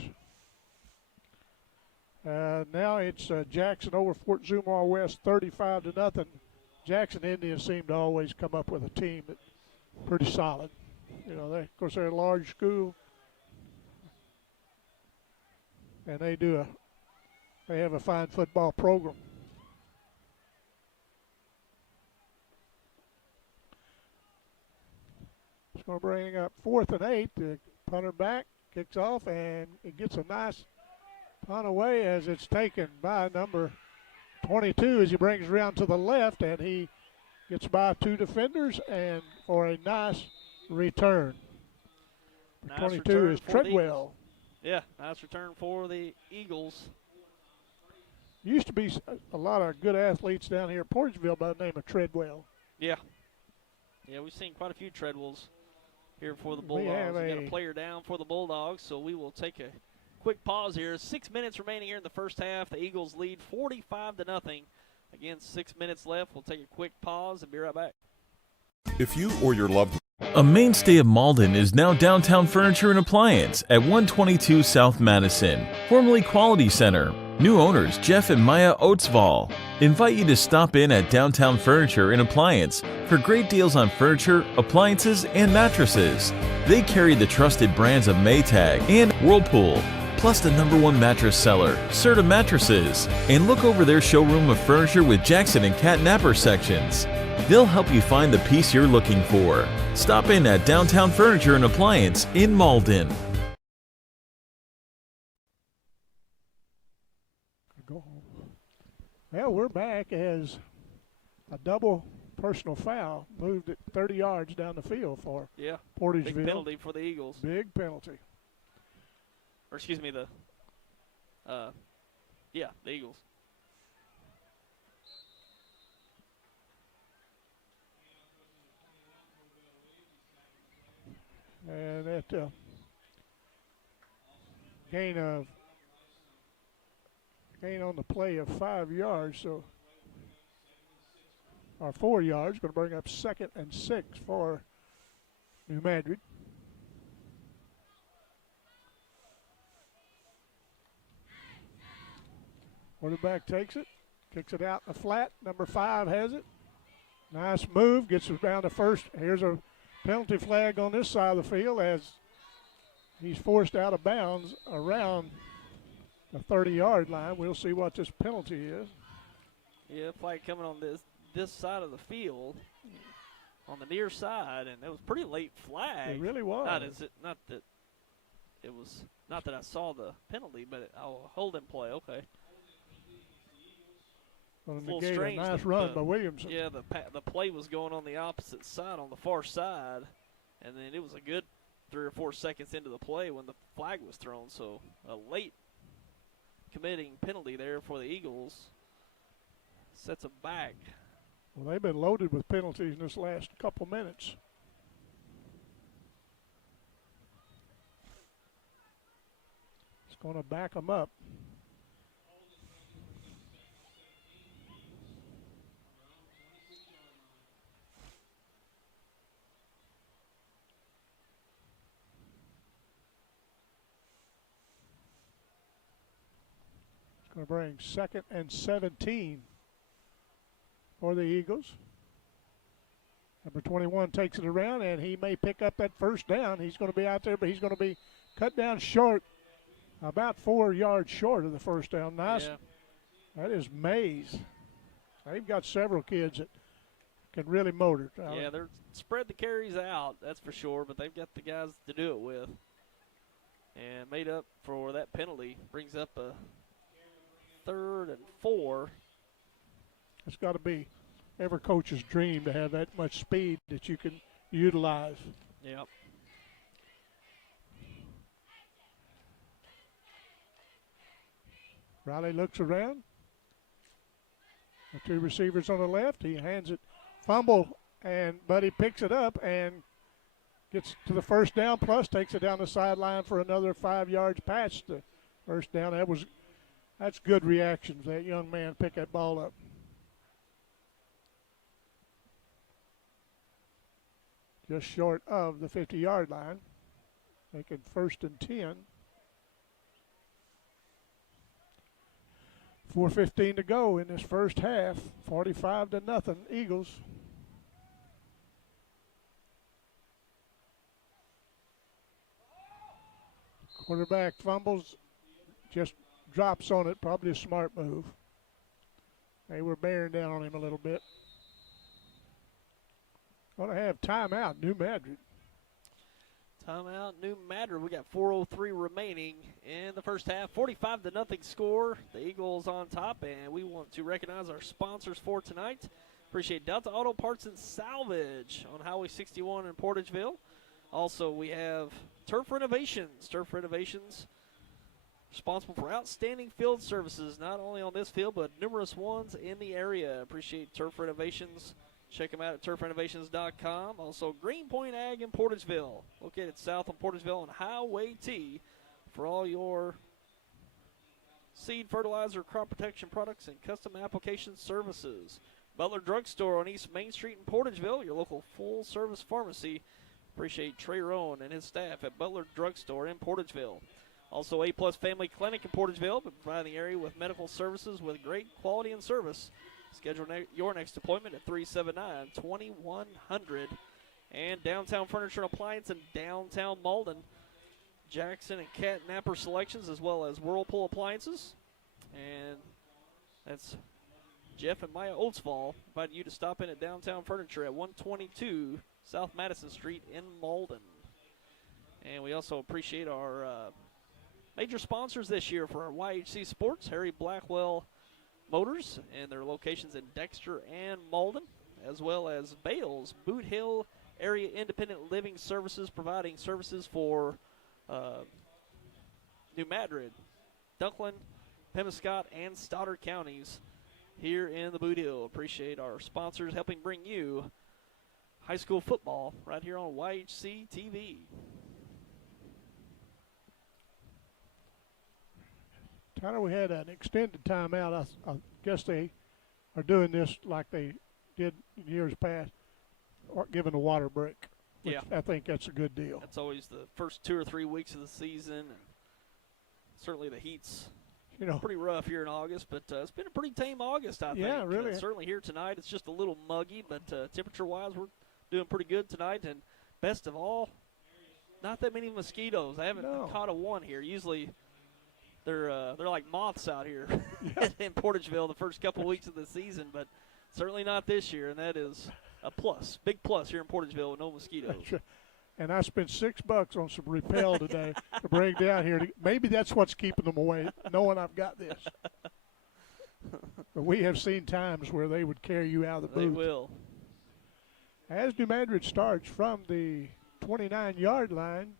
Now it's Jackson over Fort Zumwalt West 35-0. Jackson Indians seem to always come up with a team that's pretty solid. You know, of course, they're a large school, and they have a fine football program. It's going to bring up 4th and 8. The punter back, kicks off, and it gets a nice punt away as it's taken by number 22 as he brings around to the left, and he gets by 2 defenders and for a nice return. Nice 22 return is for the Treadwell. Yeah, nice return for the Eagles. Used to be a lot of good athletes down here at Portageville by the name of Treadwell. Yeah. Yeah, we've seen quite a few Treadwells here for the We Bulldogs. have We got a player down for the Bulldogs, so we will take a quick pause here. 6 minutes remaining here in the first half. The Eagles lead 45-0. Again, 6 minutes left. We'll take a quick pause and be right back. If you or your loved A mainstay of Malden is now Downtown Furniture and Appliance at 122 South Madison, formerly Quality Center. New owners Jeff and Maya Oatsval invite you to stop in at Downtown Furniture and Appliance for great deals on furniture, appliances, and mattresses. They carry the trusted brands of Maytag and Whirlpool, plus the #1 mattress seller, Serta Mattresses, and look over their showroom of furniture with Jackson and Cat Napper sections. They'll help you find the piece you're looking for. Stop in at Downtown Furniture and Appliance in Malden. Well, we're back as a double personal foul moved it 30 yards down the field for Portageville. Big penalty for the Eagles. Big penalty. Or excuse me, the Eagles. And that gain on the play of 5 yards, so or 4 yards, going to bring up 2nd and 6 for New Madrid. Quarterback takes it, kicks it out in the flat. Number 5 has it. Nice move, gets us down to first. Here's a penalty flag on this side of the field as he's forced out of bounds around the 30-yard line. We'll see what this penalty is. Yeah, flag coming on this side of the field, on the near side, and it was pretty late flag. It really was. Not that I saw the penalty, but I'll hold in play. Okay. Well, negate a nice run by Williamson. Yeah, the play was going on the opposite side, on the far side, and then it was a good 3 or 4 seconds into the play when the flag was thrown. So a late committing penalty there for the Eagles sets them back. Well, they've been loaded with penalties in this last couple minutes. It's going to back them up. Going to bring 2nd and 17 for the Eagles. Number 21 takes it around, and he may pick up that first down. He's going to be out there, but he's going to be cut down short, about 4 yards short of the first down. Nice. Yeah. That is Mays. They've got several kids that can really motor. Yeah, they're spread the carries out, that's for sure, but they've got the guys to do it with. And made up for that penalty, brings up a 3rd and 4. It's got to be every coach's dream to have that much speed that you can utilize. Yep. Riley looks around. The 2 receivers on the left. He hands it, fumble, but he picks it up and gets to the first down, plus takes it down the sideline for another 5 yards past the first down. That's good reaction for that young man pick that ball up. Just short of the 50-yard line, making 1st and 10. 4:15 to go in this first half. 45-0 Eagles. Quarterback fumbles, just drops on it. Probably a smart move. They were bearing down on him a little bit. Going to have timeout, New Madrid. Timeout, New Madrid. We got 4:03 remaining in the first half. 45-0 score. The Eagles on top, and we want to recognize our sponsors for tonight. Appreciate Delta Auto Parts and Salvage on Highway 61 in Portageville. Also, we have Turf Renovations. Turf Renovations, responsible for outstanding field services, not only on this field, but numerous ones in the area. Appreciate Turf Renovations. Check them out at turfrenovations.com. Also, Greenpoint Ag in Portageville, located south on Portageville on Highway T, for all your seed, fertilizer, crop protection products, and custom application services. Butler Drugstore on East Main Street in Portageville, your local full-service pharmacy. Appreciate Trey Rowan and his staff at Butler Drugstore in Portageville. Also, A-Plus Family Clinic in Portageville, providing the area with medical services with great quality and service. Schedule your next appointment at 379-2100. And Downtown Furniture and Appliance in downtown Malden. Jackson and Cat Napper selections, as well as Whirlpool appliances. And that's Jeff and Maya Oldsvall inviting you to stop in at Downtown Furniture at 122 South Madison Street in Malden. And we also appreciate our major sponsors this year for our YHC Sports, Harry Blackwell Motors, and their locations in Dexter and Malden, as well as Bales, Boot Hill Area Independent Living Services, providing services for New Madrid, Dunklin, Pemiscot, and Stoddard counties here in the Boot Hill. Appreciate our sponsors helping bring you high school football right here on YHC TV. Tyler, we had an extended timeout. I guess they are doing this like they did in years past, or giving a water break. Yeah. I think that's a good deal. That's always the first 2 or 3 weeks of the season. And certainly the heat's pretty rough here in August, but it's been a pretty tame August, I think. Yeah, really. Certainly here tonight, it's just a little muggy, but temperature-wise, we're doing pretty good tonight. And best of all, not that many mosquitoes. I haven't caught a one here. Usually they're like moths out here in Portageville the first couple weeks of the season, but certainly not this year, and that is a plus, big plus here in Portageville with no mosquitoes. And I spent $6 on some Repel today to bring down here. Maybe that's what's keeping them away, knowing I've got this. But we have seen times where they would carry you out of the booth. They will. As New Madrid starts from the 29-yard line,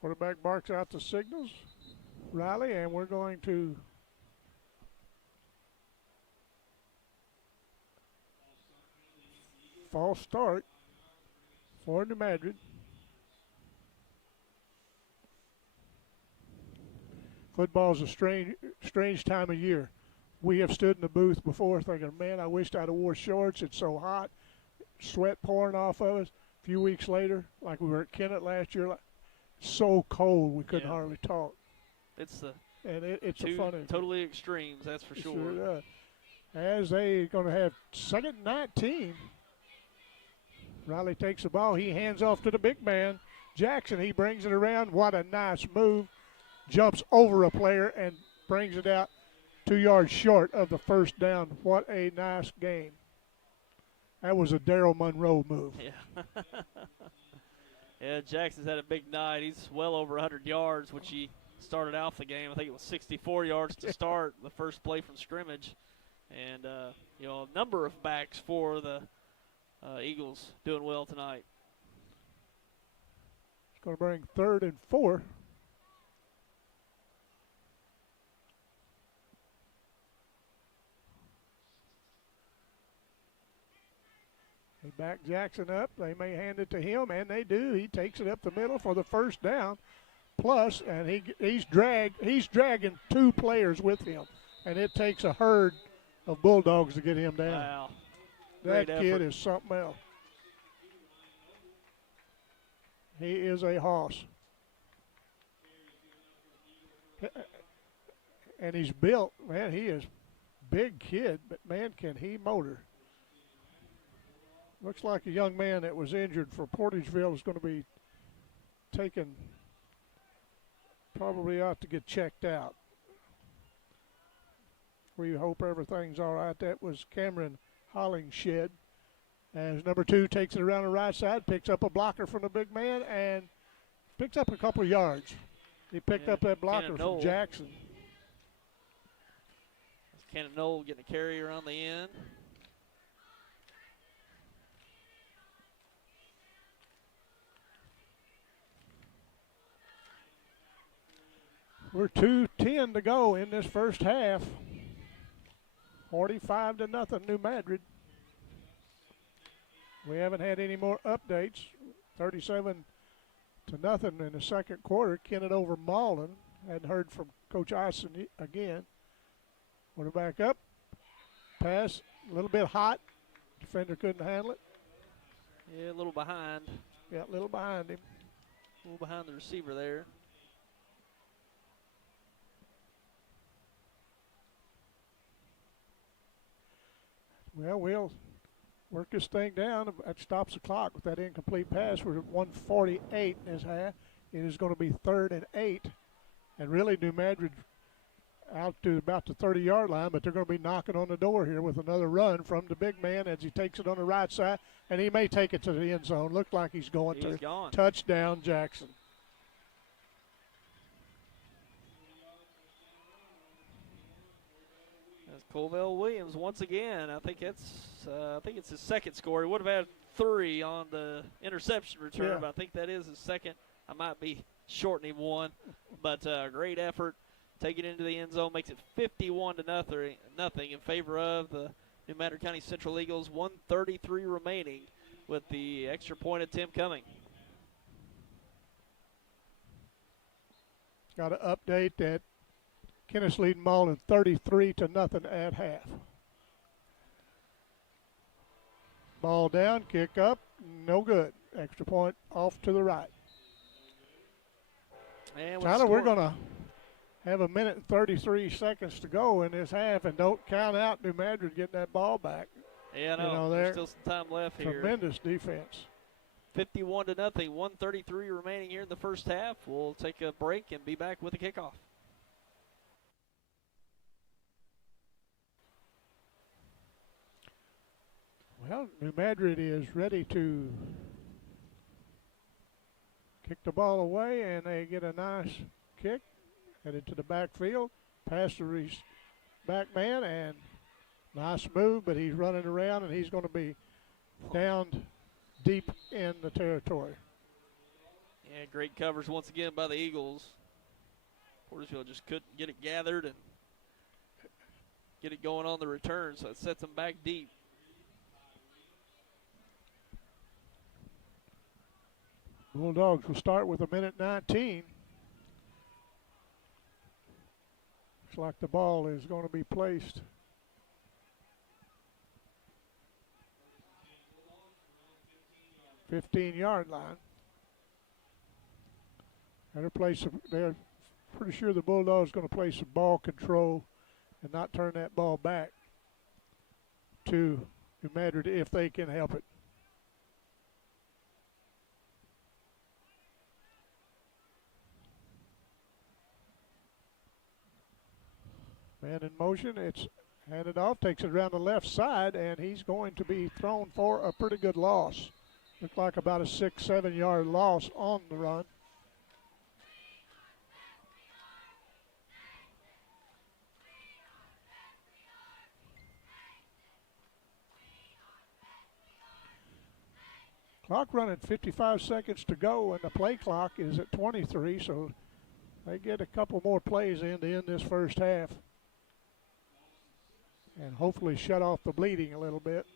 quarterback barks out the signals, Riley, and we're going to false start for New Madrid. Football's a strange time of year. We have stood in the booth before thinking, man, I wished I'd have wore shorts. It's so hot. Sweat pouring off of us. A few weeks later, like we were at Kennett last year, so cold we couldn't hardly talk. It's it's a funny totally extremes, that's for sure. Sure does. As they going to have second and 19. Riley takes the ball. He hands off to the big man, Jackson. He brings it around. What a nice move. Jumps over a player and brings it out 2 yards short of the first down. What a nice game. That was a Daryl Monroe move. Yeah. Yeah, Jackson's had a big night. He's well over 100 yards, which he started off the game. I think it was 64 yards to start the first play from scrimmage. And, a number of backs for the Eagles doing well tonight. It's going to bring 3rd and 4. They back Jackson up. They may hand it to him, and they do. He takes it up the middle for the first down. Plus, and he's dragging 2 players with him, and it takes a herd of Bulldogs to get him down. Wow. That Great kid effort. is something else. He is a hoss. And he's built, man, he is big kid, but man, can he motor. Looks like a young man that was injured for Portageville is going to be taken, probably ought to get checked out. We hope everything's all right. That was Cameron Hollingshed. As number 2 takes it around the right side, picks up a blocker from the big man, and picks up a couple of yards. He picked up that blocker from Jackson. Kenneth Knoll getting a carry around the end. We're 2:10 to go in this first half. 45-0 New Madrid. We haven't had any more updates. 37-0 in the second quarter. Kennett over Malden. Hadn't heard from Coach Ison again. We're back up. Pass, a little bit hot. Defender couldn't handle it. Yeah, a little behind. Yeah, a little behind him. A little behind the receiver there. Well, we'll work this thing down. That stops the clock with that incomplete pass. We're at 1:48 in this half. It is going to be 3rd and 8. And really, New Madrid out to about the 30-yard line, but they're going to be knocking on the door here with another run from the big man as he takes it on the right side, and he may take it to the end zone. Looked like he's going to. Gone. Touchdown, Jackson. That's Colville Williams once again. I think it's his second score. He would have had 3 on the interception return, Yeah. but I think that is his second. I might be shortening one, but great effort. Taking it into the end zone makes it 51-0 in favor of the New Madrid County Central Eagles. 1:33 remaining with the extra point attempt coming. Got to update that Kennett's leading Malden 33-0 at half. Ball down, kick up, no good. Extra point off to the right. And Tyler, we're going to have 1 minute and 33 seconds to go in this half, and don't count out New Madrid getting that ball back. Yeah, no, there's still some time left here. Tremendous defense. 51-0, 1:33 remaining here in the first half. We'll take a break and be back with the kickoff. Well, New Madrid is ready to kick the ball away, and they get a nice kick. Headed to the backfield, pass the back man, and nice move, but he's running around, and he's going to be down deep in the territory. Yeah, great coverage once again by the Eagles. Portageville just couldn't get it gathered and get it going on the return, so it sets them back deep. Bulldogs will start with 1:19. Looks like the ball is going to be placed (15-yard line). They're pretty sure the Bulldogs going to play some ball control and not turn that ball back to New Madrid if they can help it. Man in motion, it's handed off, takes it around the left side, and he's going to be thrown for a pretty good loss. Looked like about a 6-7 yard loss on the run. Clock running 55 seconds to go, and the play clock is at 23, so they get a couple more plays in to end this first half and hopefully shut off the bleeding a little bit.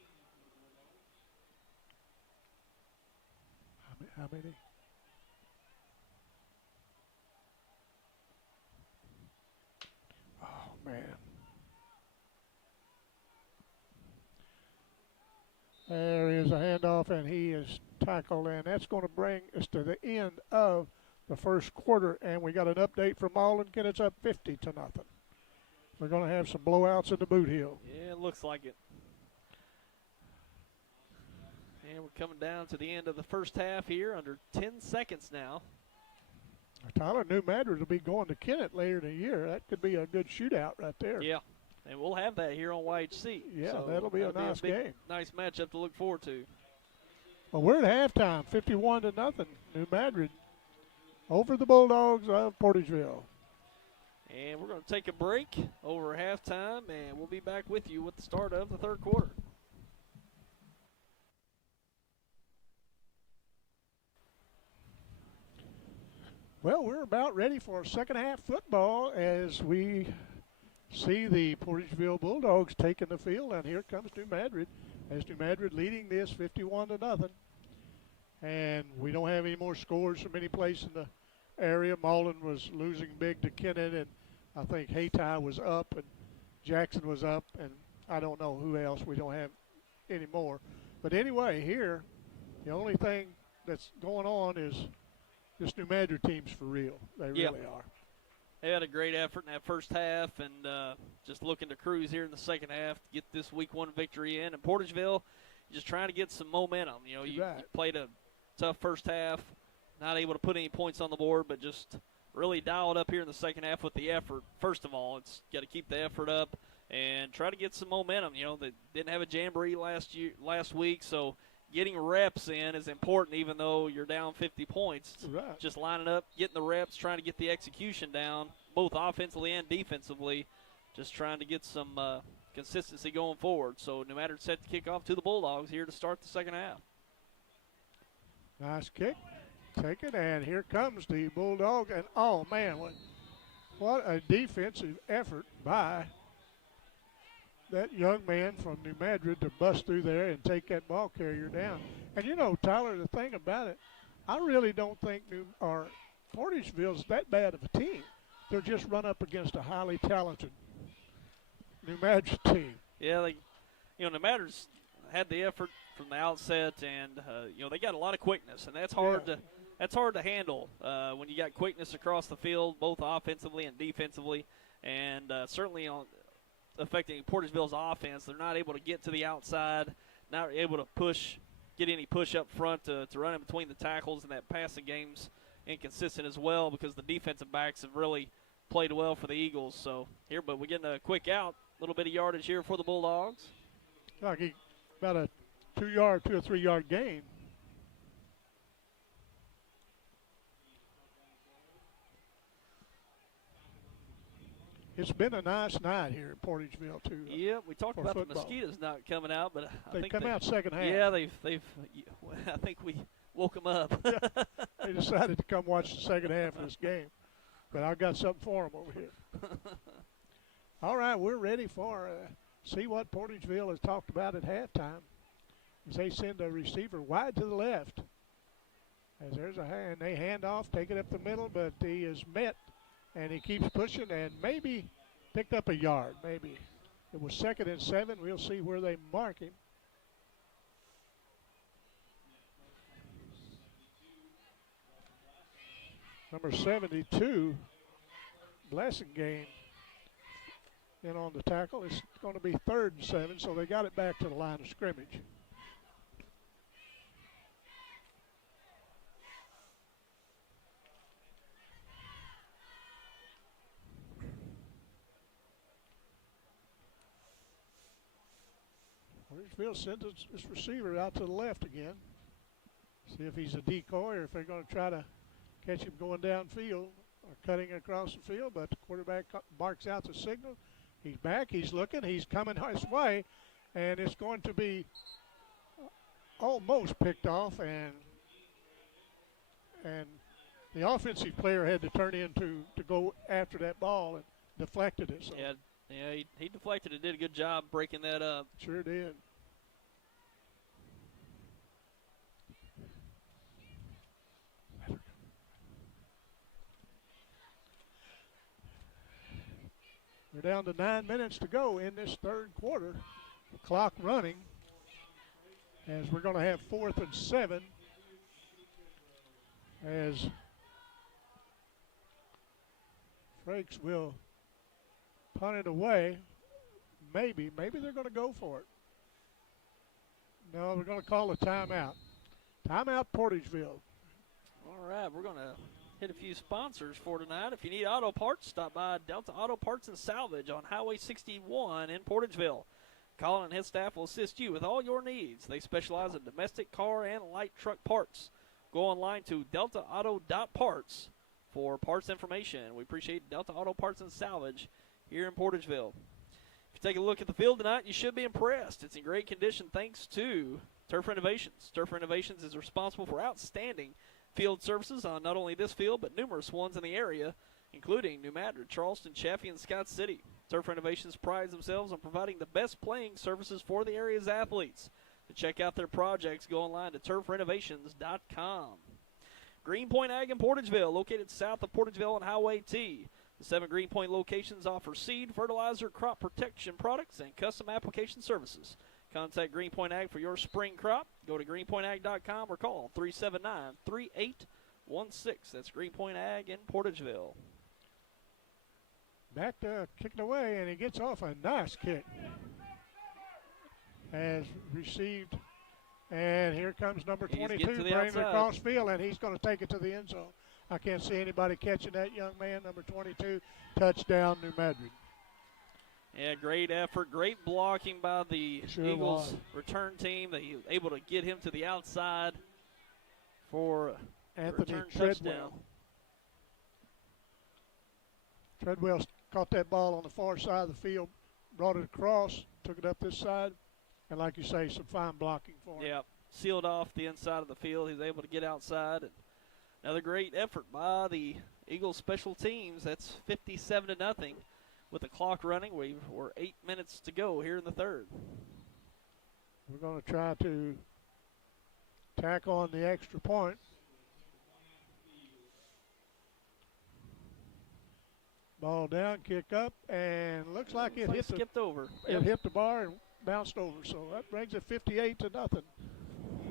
How many? Oh, man. There is a handoff, and he is tackled, and that's going to bring us to the end of the first quarter, and we got an update from Malden. It's up 50-0. we're going to have some blowouts in the Boot Hill. Yeah, it looks like it. And we're coming down to the end of the first half here, under 10 seconds now. Tyler, New Madrid will be going to Kennett later in the year. That could be a good shootout right there. Yeah, and we'll have that here on YHC. Yeah, so that'll be a nice game. Nice matchup to look forward to. Well, we're at halftime, 51-0. New Madrid over the Bulldogs of Portageville. And we're going to take a break over halftime, and we'll be back with you with the start of the third quarter. Well, we're about ready for second half football as we see the Portageville Bulldogs taking the field, and here comes New Madrid, as New Madrid leading this 51-0. And we don't have any more scores from any place in the area. Malden was losing big to Kennett, and I think Hayti was up, and Jackson was up, and I don't know who else. We don't have any more. But anyway, here, the only thing that's going on is this New Madrid team's for real. They really are. They had a great effort in that first half, and just looking to cruise here in the second half to get this week one victory in. And Portageville, just trying to get some momentum. You know, you played a tough first half, not able to put any points on the board, but just really dialed up here in the second half with the effort. First of all, it's got to keep the effort up and try to get some momentum. You know, they didn't have a jamboree last week, so getting reps in is important, even though you're down 50 points. Right. Just lining up, getting the reps, trying to get the execution down, both offensively and defensively, just trying to get some consistency going forward. So no matter set to kick off to the Bulldogs here to start the second half. Nice kick. Take it, and here comes the Bulldog. And, oh, man, what a defensive effort by that young man from New Madrid to bust through there and take that ball carrier down. And, you know, Tyler, the thing about it, I really don't think Portageville's that bad of a team. They're just run up against a highly talented New Madrid team. Yeah, New Madrid's had the effort from the outset, and they got a lot of quickness, and that's hard to handle when you got quickness across the field, both offensively and defensively, and certainly affecting Portageville's offense. They're not able to get to the outside, not able to get any push up front to run in between the tackles, and that passing game's inconsistent as well because the defensive backs have really played well for the Eagles. So but we're getting a quick out, a little bit of yardage here for the Bulldogs. Like about a 2 or 3 yard gain. It's been a nice night here at Portageville too. Yeah, we talked about football. the mosquitoes not coming out, but I think come out second half. Yeah, they've. I think we woke them up. Yeah, they decided to come watch the second half of this game, but I've got something for them over here. All right, we're ready for see what Portageville has talked about at halftime. As they send a receiver wide to the left. As there's a hand, they hand off, take it up the middle, but he is met, and he keeps pushing, and maybe picked up a yard. Maybe it was 2nd and 7. We'll see where they mark him. Number 72, Blessingame, in on the tackle. It's going to be 3rd and 7, so they got it back to the line of scrimmage. Portageville sends this receiver out to the left again. See if he's a decoy or if they're going to try to catch him going downfield or cutting across the field. But the quarterback barks out the signal. He's back. He's looking. He's coming his way. And it's going to be almost picked off. And the offensive player had to turn in to go after that ball and deflected it. So. Yeah, he deflected it, did a good job breaking that up. Sure did. We're down to 9 minutes to go in this third quarter. The clock running as we're going to have 4th and 7 as Frakes will punted away. Maybe they're going to go for it. No, we're going to call a timeout. Timeout, Portageville. All right, we're going to hit a few sponsors for tonight. If you need auto parts, stop by Delta Auto Parts and Salvage on Highway 61 in Portageville. Colin and his staff will assist you with all your needs. They specialize in domestic car and light truck parts. Go online to deltaauto.parts for parts information. We appreciate Delta Auto Parts and Salvage here in Portageville. If you take a look at the field tonight, you should be impressed. It's in great condition thanks to Turf Renovations. Turf Renovations is responsible for outstanding field services on not only this field but numerous ones in the area, including New Madrid, Charleston, Chaffee, and Scott City. Turf Renovations prides themselves on providing the best playing services for the area's athletes. To check out their projects, go online to turfrenovations.com. Greenpoint Ag in Portageville, located south of Portageville on Highway T. The 7 Greenpoint locations offer seed, fertilizer, crop protection products, and custom application services. Contact Greenpoint Ag for your spring crop. Go to greenpointag.com or call 379-3816. That's Greenpoint Ag in Portageville. Back to kicking away, and he gets off a nice kick. Has received, and here comes number 22, bringing it across field, and he's going to take it to the end zone. I can't see anybody catching that young man, number 22. Touchdown, New Madrid. Yeah, great effort, great blocking by the Eagles return team. They were able to get him to the outside for Anthony return Treadwell. touchdown. Treadwell caught that ball on the far side of the field, brought it across, took it up this side, and like you say, some fine blocking for him. Yeah, sealed off the inside of the field. He was able to get outside. And another great effort by the Eagles special teams. That's 57-0 with the clock running. We're 8 minutes to go here in the third. We're going to try to tack on the extra point. Ball down, kick up, and looks like it hit skipped over. It hit the bar and bounced over. So that brings it 58-0.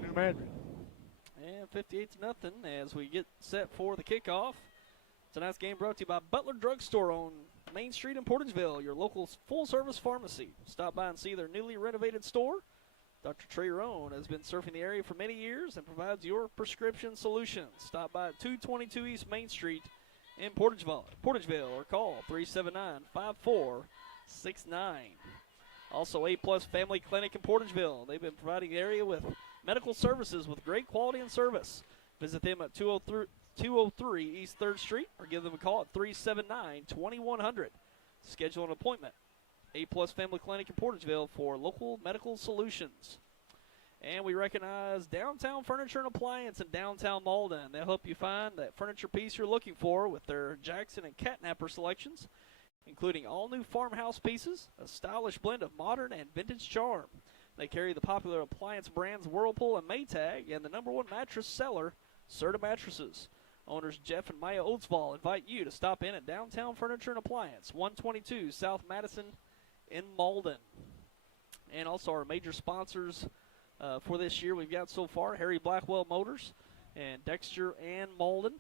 New Madrid. And 58-0 as we get set for the kickoff. Tonight's game brought to you by Butler Drugstore on Main Street in Portageville, your local full-service pharmacy. Stop by and see their newly renovated store. Dr. Trey Roan has been surfing the area for many years and provides your prescription solutions. Stop by at 222 East Main Street in Portageville, or call 379-5469. Also, A-Plus Family Clinic in Portageville. They've been providing the area with medical services with great quality and service. Visit them at 203 East 3rd Street or give them a call at 379-2100. Schedule an appointment. A-Plus Family Clinic in Portageville for local medical solutions. And we recognize Downtown Furniture and Appliance in downtown Malden. They'll help you find that furniture piece you're looking for with their Jackson and Catnapper selections, including all new farmhouse pieces, a stylish blend of modern and vintage charm. They carry the popular appliance brands Whirlpool and Maytag, and the #1 mattress seller, Serta Mattresses. Owners Jeff and Maya Oatsvall invite you to stop in at Downtown Furniture and Appliance, 122 South Madison in Malden. And also our major sponsors for this year we've got so far, Harry Blackwell Motors and Dexter and Malden.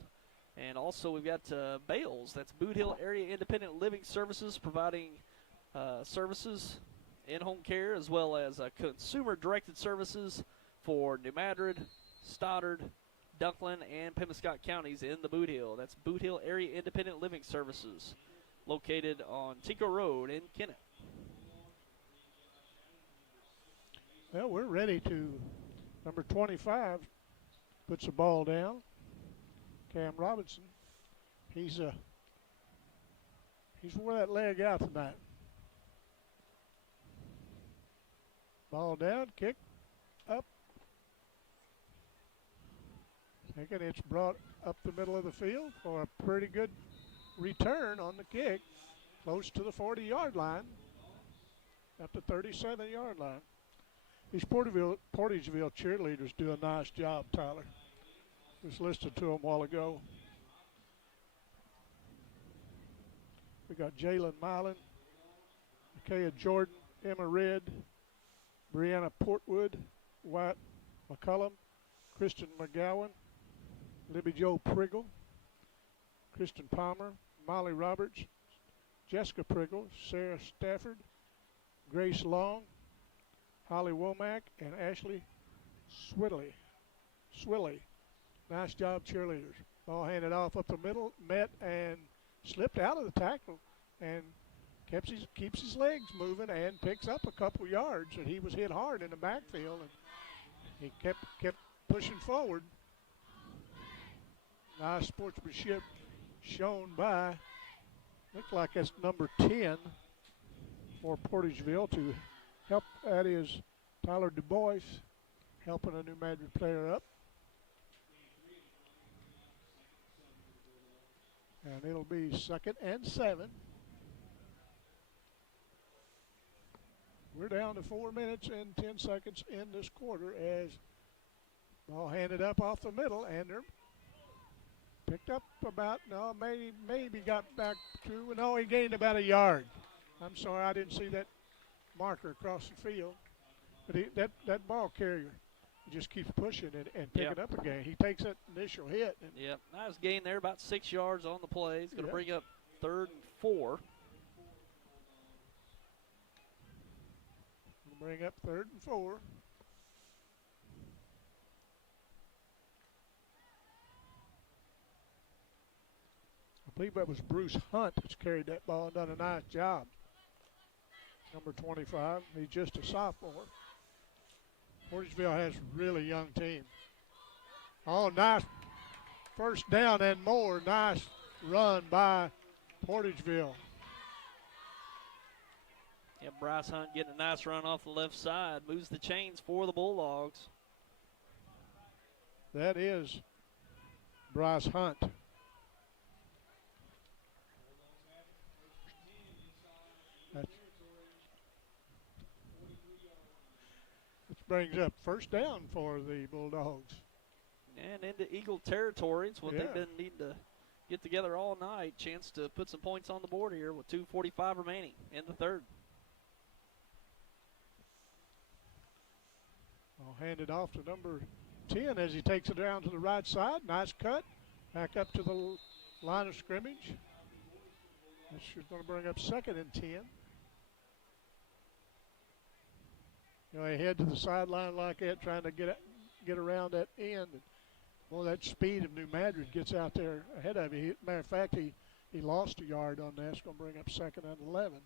And also we've got Bales, that's Boot Hill Area Independent Living Services, providing services in-home care as well as consumer-directed services for New Madrid, Stoddard, Dunklin, and Pemiscot counties in the Boot Hill. That's Boot Hill Area Independent Living Services, located on Tico Road in Kennett. Well, we're ready to, number 25 puts the ball down. Cam Robinson, he's wore that leg out tonight. Ball down, kick, up. Thinking it's brought up the middle of the field for a pretty good return on the kick, close to the 40-yard line, at the 37-yard line. These Portageville cheerleaders do a nice job, Tyler. Was listening to them a while ago. We got Jalen Milan, Micaiah Jordan, Emma Red, Brianna Portwood, Wyatt McCullum, Kristen McGowan, Libby Jo Priggle, Kristen Palmer, Molly Roberts, Jessica Priggle, Sarah Stafford, Grace Long, Holly Womack, and Ashley Swilley. Nice job, cheerleaders. Ball handed off up the middle, met and slipped out of the tackle, and keeps his legs moving and picks up a couple yards. And he was hit hard in the backfield, and he kept pushing forward. Nice sportsmanship shown by, looks like that's number 10 for Portageville to help. That is Tyler Du Bois helping a New Madrid player up. And it'll be 2nd and 7. We're down to 4 minutes and 10 seconds in this quarter as ball handed up off the middle, and they're picked up about, no, maybe got back to, no, he gained about a yard. I'm sorry, I didn't see that marker across the field. But that ball carrier just keeps pushing and picking up again. He takes that initial hit. Yep, nice gain there, about 6 yards on the play. He's going to bring up 3rd and 4. Bring up 3rd and 4. I believe that was Bruce Hunt that's carried that ball and done a nice job. Number 25, he's just a sophomore. Portageville has a really young team. Oh, nice first down and more. Nice run by Portageville. Yeah, Bryce Hunt getting a nice run off the left side. Moves the chains for the Bulldogs. That is Bryce Hunt. This brings up first down for the Bulldogs. And into Eagle territory. It's what they've been needing to get together all night. Chance to put some points on the board here with 2:45 remaining in the 3rd. I'll hand it off to number 10 as he takes it down to the right side. Nice cut. Back up to the line of scrimmage. This is going to bring up 2nd and 10. You know, he head to the sideline like that, trying to get around that end. And, well, that speed of New Madrid gets out there ahead of you. Matter of fact, he lost a yard on that. It's going to bring up 2nd and 11.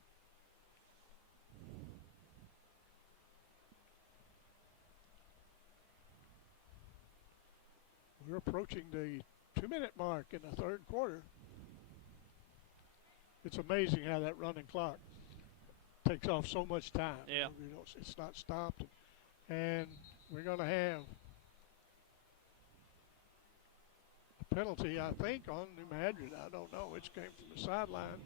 We're approaching the 2-minute mark in the 3rd quarter. It's amazing how that running clock takes off so much time. Yeah. You know, it's not stopped. And we're going to have a penalty, I think, on New Madrid. I don't know. It came from the sideline.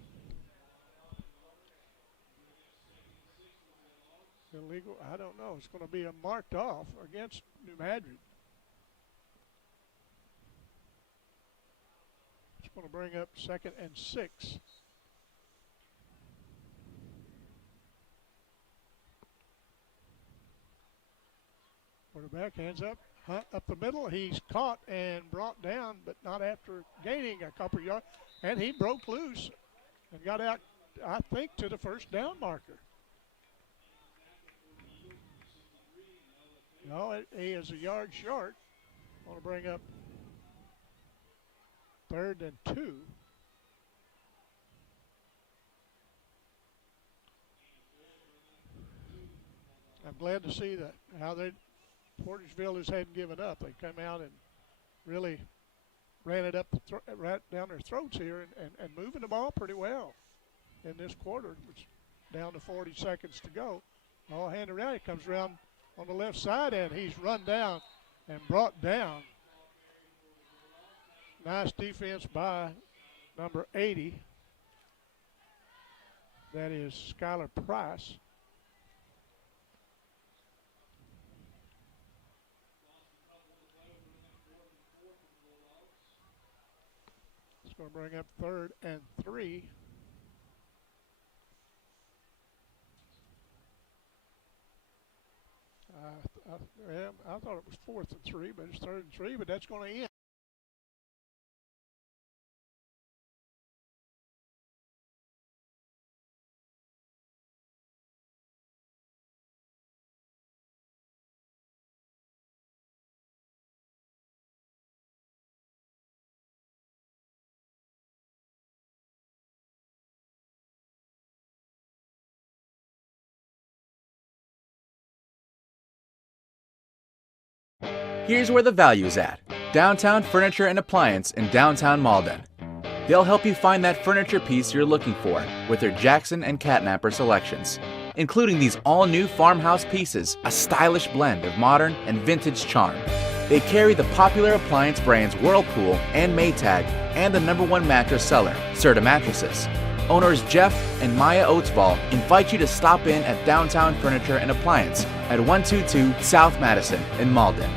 Illegal? I don't know. It's going to be a marked off against New Madrid. It's going to bring up 2nd and 6. Quarterback hands up, Hunt up the middle. He's caught and brought down, but not after gaining a couple yards. And he broke loose and got out, I think, to the first down marker. No, he is a yard short. I want to bring up 3rd and 2. I'm glad to see that how Portageville hadn't given up. They come out and really ran it up right down their throats here and moving the ball pretty well in this quarter, which down to 40 seconds to go. All hand around, he comes around on the left side and he's run down and brought down. Nice defense by number 80. That is Skylar Price. It's going to bring up 3rd and 3. I thought it was 4th and 3, but it's 3rd and 3, but that's going to end. Here's where the value is at. Downtown Furniture and Appliance in downtown Malden. They'll help you find that furniture piece you're looking for with their Jackson and Catnapper selections, including these all-new farmhouse pieces, a stylish blend of modern and vintage charm. They carry the popular appliance brands Whirlpool and Maytag and the #1 mattress seller, Serta Mattresses. Owners Jeff and Maya Oatsvall invite you to stop in at Downtown Furniture and Appliance at 122 South Madison in Malden.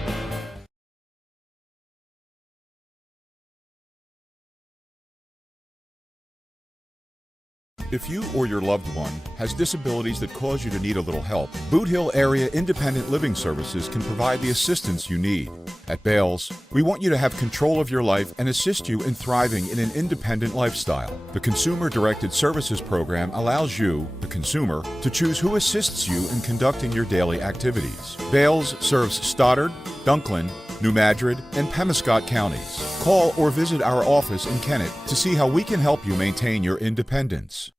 If you or your loved one has disabilities that cause you to need a little help, Boot Hill Area Independent Living Services can provide the assistance you need. At Bales, we want you to have control of your life and assist you in thriving in an independent lifestyle. The Consumer Directed Services Program allows you, the consumer, to choose who assists you in conducting your daily activities. Bales serves Stoddard, Dunklin, New Madrid, and Pemiscot counties. Call or visit our office in Kennett to see how we can help you maintain your independence.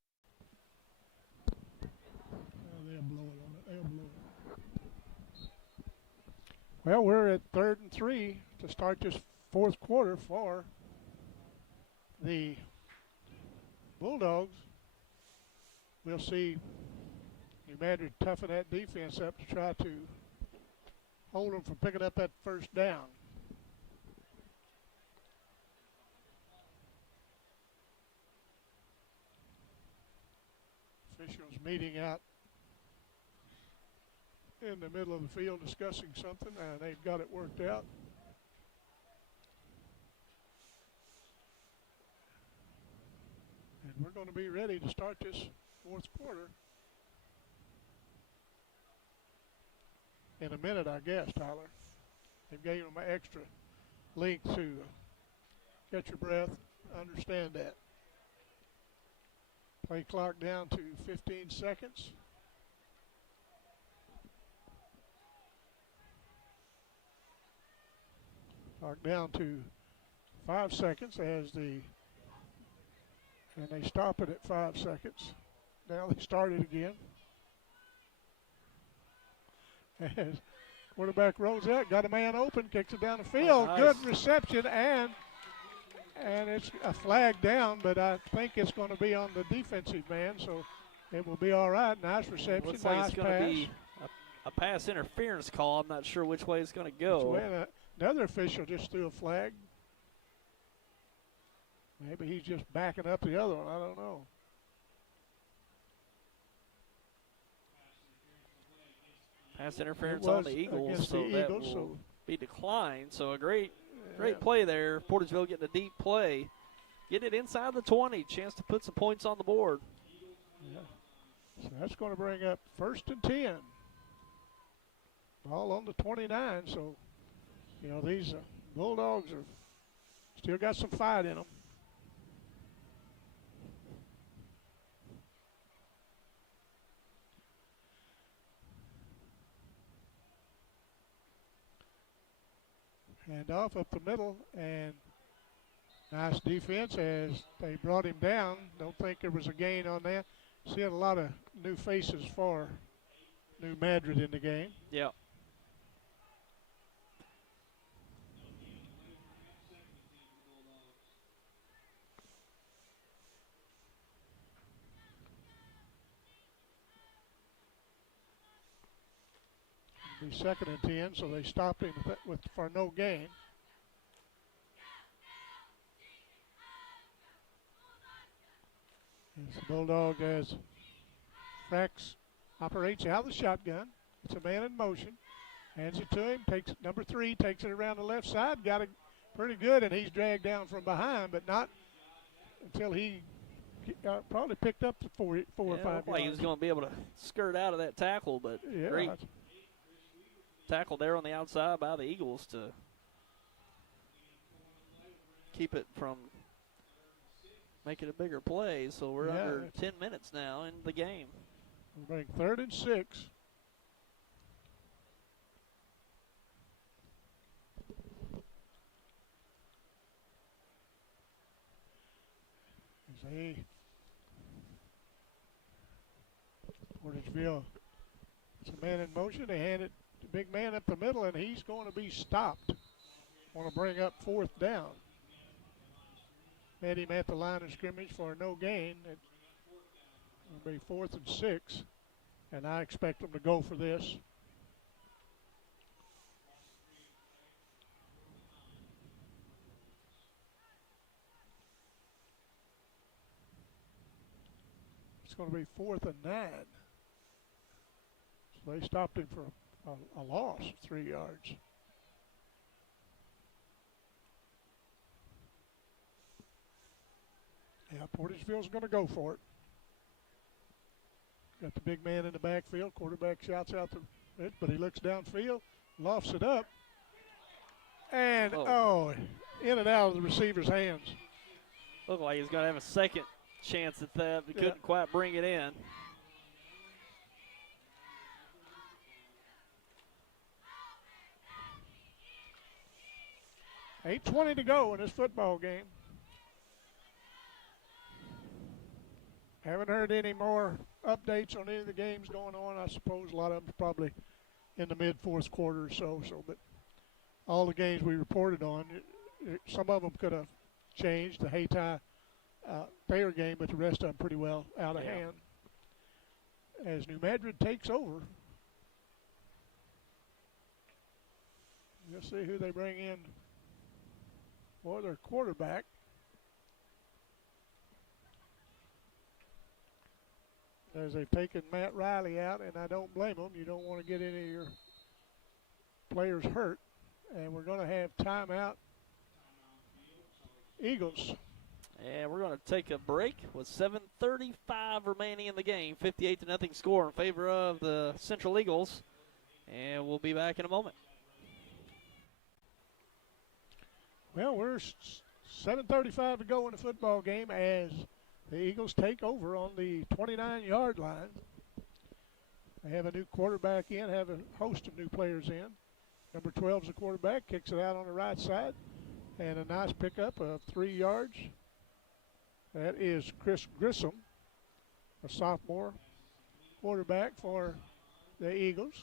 Well, we're at 3rd and 3 to start this fourth quarter for the Bulldogs. We'll see New Madrid toughen that defense up to try to hold them from picking up that first down. Officials meeting out in the middle of the field discussing something, and they've got it worked out. And we're going to be ready to start this fourth quarter in a minute, I guess, Tyler. They gave them an extra length to get your breath, understand that. Play clock down to 15 seconds. Clock down to 5 seconds and they stop it at 5 seconds. Now they start it again. And quarterback rolls out, got a man open, kicks it down the field. Nice. Good reception, and it's a flag down, but I think it's going to be on the defensive man, so it will be all right. Nice reception, Looks like nice it's going pass. to be a pass interference call. I'm not sure which way it's going to go. Another official just threw a flag. Maybe he's just backing up the other one. I don't know. Pass interference on the Eagles, so that will be declined. So a great play there. Portageville getting a deep play. Getting it inside the 20. Chance to put some points on the board. Yeah. So that's going to bring up 1st and 10. Ball on the 29. So, you know, these Bulldogs are still got some fight in them. Hand off up the middle, and nice defense as they brought him down. Don't think there was a gain on that. Seeing a lot of new faces for New Madrid in the game. Yeah. It'll be 2nd and 10, so they stopped him for no gain. As the Bulldog, as Frax operates out of the shotgun. It's a man in motion. Hands it to him, takes number 3, takes it around the left side, got it pretty good, and he's dragged down from behind, but not until he probably picked up the 4 or 5 yards. He was going to be able to skirt out of that tackle, but great tackle there on the outside by the Eagles to keep it from making a bigger play. So we're under 10 minutes now in the game. We're making 3rd and 6. Portageville, it's a man in motion. They hand it the big man up the middle, and he's going to be stopped. Want to bring up 4th down. Met him at the line of scrimmage for no gain. It'll be 4th and 6, and I expect them to go for this. It's going to be 4th and 9. So they stopped him for a loss, 3 yards. Yeah, Portageville's going to go for it. Got the big man in the backfield. Quarterback shouts out it, but he looks downfield, lofts it up, and in and out of the receiver's hands. Looked like he's going to have a second chance at that, but couldn't quite bring it in. $8:20 to go in this football game. Haven't heard any more updates on any of the games going on. I suppose a lot of them probably in the mid-4th quarter or so. But all the games we reported on, some of them could have changed. The Hayti Thayer game, but the rest of them pretty well out of hand. As New Madrid takes over, let's see who they bring in for their quarterback. As they've taken Matt Riley out, and I don't blame them. You don't want to get any of your players hurt. And we're going to have timeout. Eagles. And we're going to take a break with 7:35 remaining in the game. 58-0 score in favor of the Central Eagles. And we'll be back in a moment. Well, we're 7:35 to go in the football game as the Eagles take over on the 29-yard line. They have a new quarterback in, have a host of new players in. Number 12 is the quarterback, kicks it out on the right side. And a nice pickup of 3 yards. That is Chris Grissom, a sophomore quarterback for the Eagles.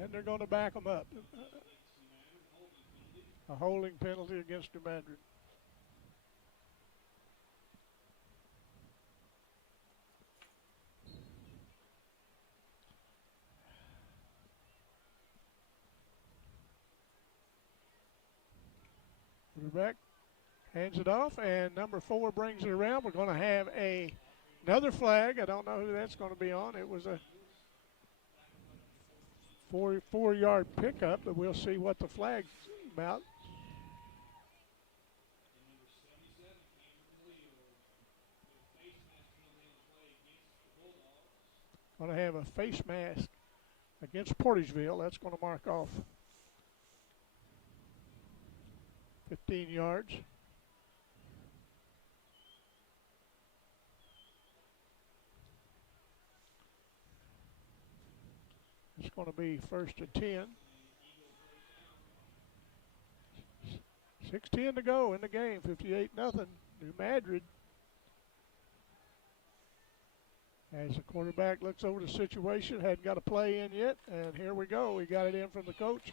And they're going to back them up. A holding penalty against New Madrid. Quarterback hands it off, and number 4 brings it around. We're going to have another flag. I don't know who that's going to be on. It was a 4-yard pickup, but we'll see what the flag's about. Going to have a face mask against Portageville. That's going to mark off 15 yards. It's going to be 1st and 10. 6:10 to go in the game. 58-0. New Madrid. As the quarterback looks over the situation, hadn't got a play in yet, and here we go. He got it in from the coach.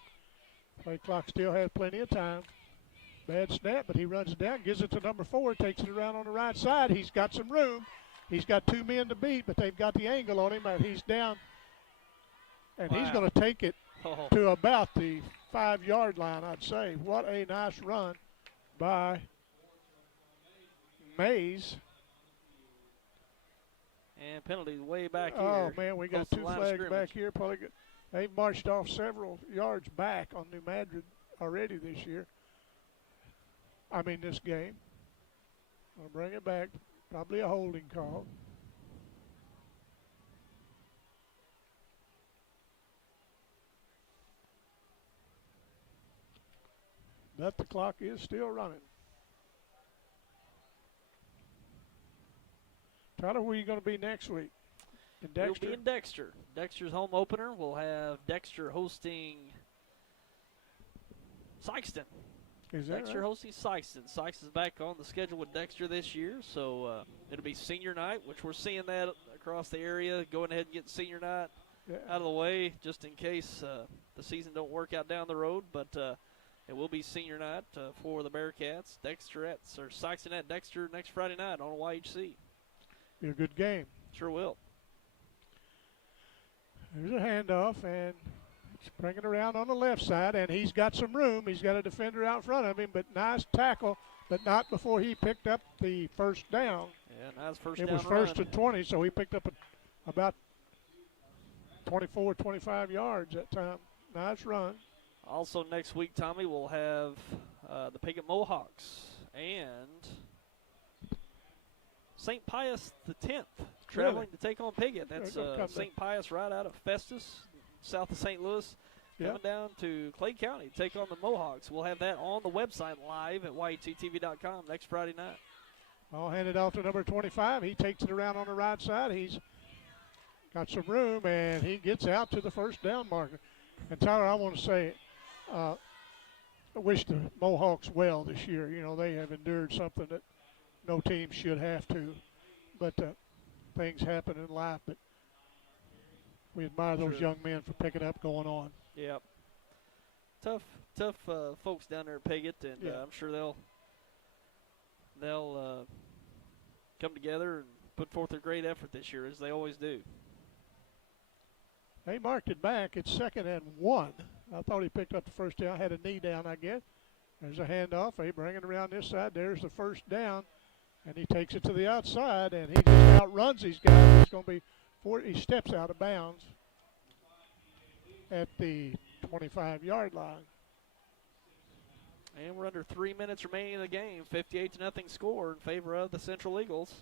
Play clock still has plenty of time. Bad snap, but he runs it down, gives it to number 4, takes it around on the right side. He's got some room. He's got 2 men to beat, but they've got the angle on him, and he's down. And he's going to take it to about the 5-yard line, I'd say. What a nice run by Mays. And penalties way back here. Oh, man, we got 2 flags back here. Probably they've marched off several yards back on New Madrid already this year. This game. I'll bring it back. Probably a holding call. But the clock is still running. Tyler, where are you going to be next week? in It'll Dexter? be in Dexter. Dexter's home opener. We'll have Dexter hosting Sykeston. Is that Dexter right? hosting Sykeston. Sykeston's back on the schedule with Dexter this year, so it'll be senior night, which we're seeing that across the area. Going ahead and getting senior night Yeah. out of the way just in case the season don't work out down the road. But it will be senior night for the Bearcats. Sykeston at Dexter next Friday night on YHC. Be a good game. Sure will. There's a handoff, and it's bringing around on the left side, and he's got some room. He's got a defender out in front of him, but nice tackle, but not before he picked up the first down. Yeah, nice first It down was first run. and 20, so he picked up about 24, 25 yards that time. Nice run. Also next week, Tommy, we'll have the Piggott Mohawks and St. Pius X traveling to take on Piggott. That's They're gonna come St. Pius right out of Festus, south of St. Louis, coming down to Clay County to take on the Mohawks. We'll have that on the website live at YHCTV.com next Friday night. I'll hand it off to number 25. He takes it around on the right side. He's got some room, and he gets out to the first down marker. And, Tyler, I want to say I wish the Mohawks well this year. You know, they have endured something that no team should have to. But things happen in life. But we admire those young men for picking up, going on. Yep. Tough folks down there at Piggott, and I'm sure they'll come together and put forth a great effort this year, as they always do. They marked it back. It's 2nd and 1. I thought he picked up the first down, had a knee down, I guess. There's a handoff. They bring it around this side. There's the first down, and he takes it to the outside, and he just outruns these guys. It's going to be he steps out of bounds at the 25-yard line. And we're under 3 minutes remaining in the game. 58-0 score in favor of the Central Eagles.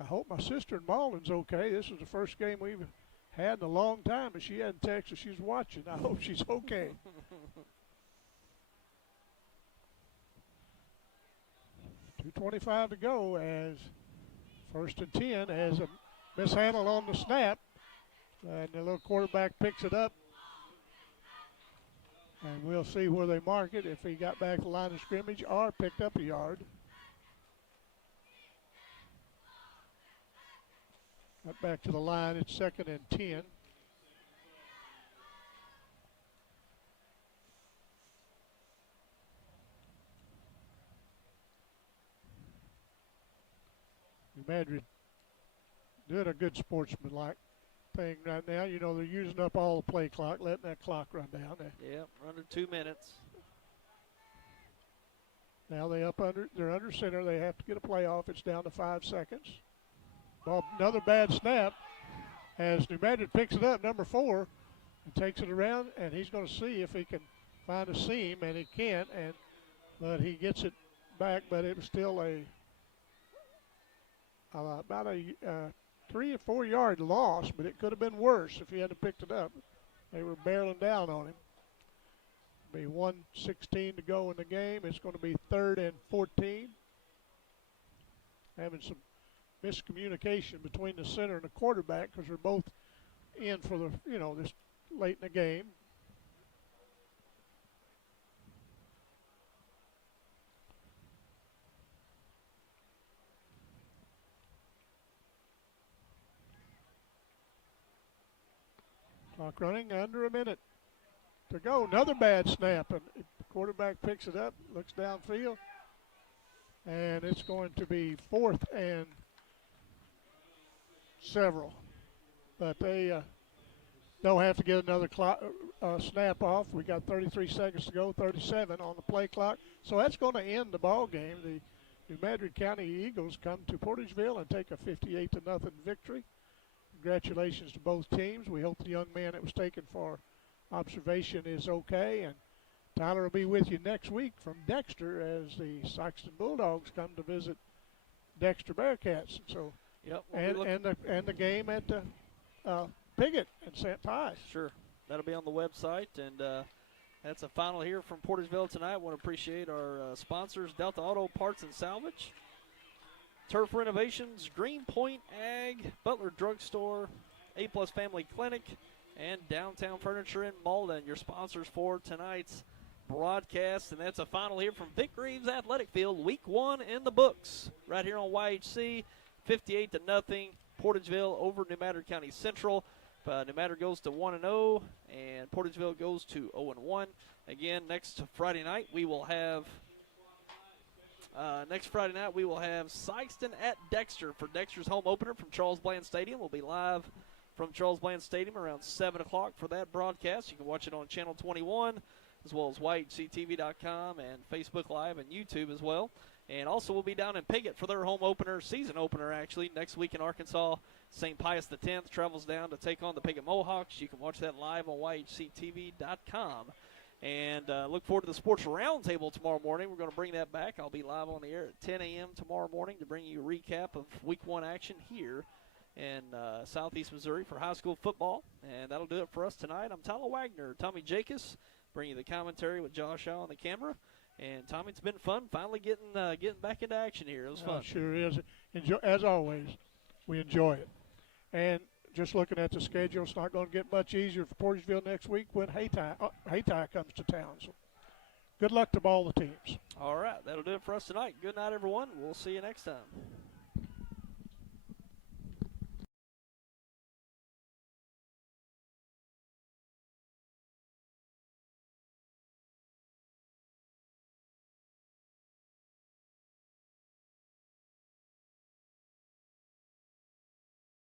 I hope my sister in Malden's okay. This is the first game we've had in a long time, and she hadn't texted. She's watching. I hope she's okay. 2:25 to go as 1st and 10 as a mishandle on the snap. And the little quarterback picks it up. And we'll see where they mark it, if he got back to the line of scrimmage or picked up a yard. Got back to the line. It's 2nd and 10. New Madrid doing a good sportsmanlike thing right now. You know, they're using up all the play clock, letting that clock run down there. Yep, under 2 minutes. Now they're under center. They have to get a play off. It's down to 5 seconds. Well, another bad snap as New Madrid picks it up, number 4, and takes it around, and he's going to see if he can find a seam, and he can't, but he gets it back, but it was still about a 3 or 4 yard loss, but it could have been worse if he hadn't picked it up. They were barreling down on him. Be 1:16 to go in the game. It's going to be 3rd and 14. Having some miscommunication between the center and the quarterback because they're both in for this late in the game. Clock running, under a minute to go. Another bad snap, and the quarterback picks it up, looks downfield, and it's going to be 4th and several. But they don't have to get another snap off. We got 33 seconds to go, 37 on the play clock. So that's going to end the ball game. The New Madrid County Eagles come to Portageville and take a 58-0 victory. Congratulations to both teams. We hope the young man that was taken for observation is okay. And Tyler will be with you next week from Dexter as the Sykeston Bulldogs come to visit Dexter Bearcats. So, yep, and the game at Piggott and St. Pius. Sure. that'll be on the website. And that's a final here from Portageville tonight. I want to appreciate our sponsors, Delta Auto Parts and Salvage, Turf Renovations, Greenpoint Ag, Butler Drugstore, A-Plus Family Clinic, and Downtown Furniture in Malden, your sponsors for tonight's broadcast. And that's a final here from Vic Reeves Athletic Field, week 1 in the books, right here on YHC, 58-0, Portageville over New Madrid County Central. New Madrid goes to 1-0, and Portageville goes to 0-1. Again, next Friday night we will have Sykeston at Dexter for Dexter's home opener from Charles Bland Stadium. We'll be live from Charles Bland Stadium around 7 o'clock for that broadcast. You can watch it on Channel 21 as well as YHCTV.com and Facebook Live and YouTube as well. And also we'll be down in Piggott for their home opener, season opener actually, next week in Arkansas. St. Pius X travels down to take on the Piggott Mohawks. You can watch that live on YHCTV.com. And look forward to the Sports Roundtable tomorrow morning. We're going to bring that back. I'll be live on the air at 10 a.m. tomorrow morning to bring you a recap of Week 1 action here in Southeast Missouri for high school football. And that'll do it for us tonight. I'm Tyler Wagner, Tommy Jacobs, bringing you the commentary with Josh Shaw on the camera. And, Tommy, it's been fun finally getting back into action here. It was fun. Sure is. As always, we enjoy it. And just looking at the schedule, it's not going to get much easier for Portageville next week when Haytie comes to town. So good luck to all the teams. All right, that'll do it for us tonight. Good night, everyone. We'll see you next time.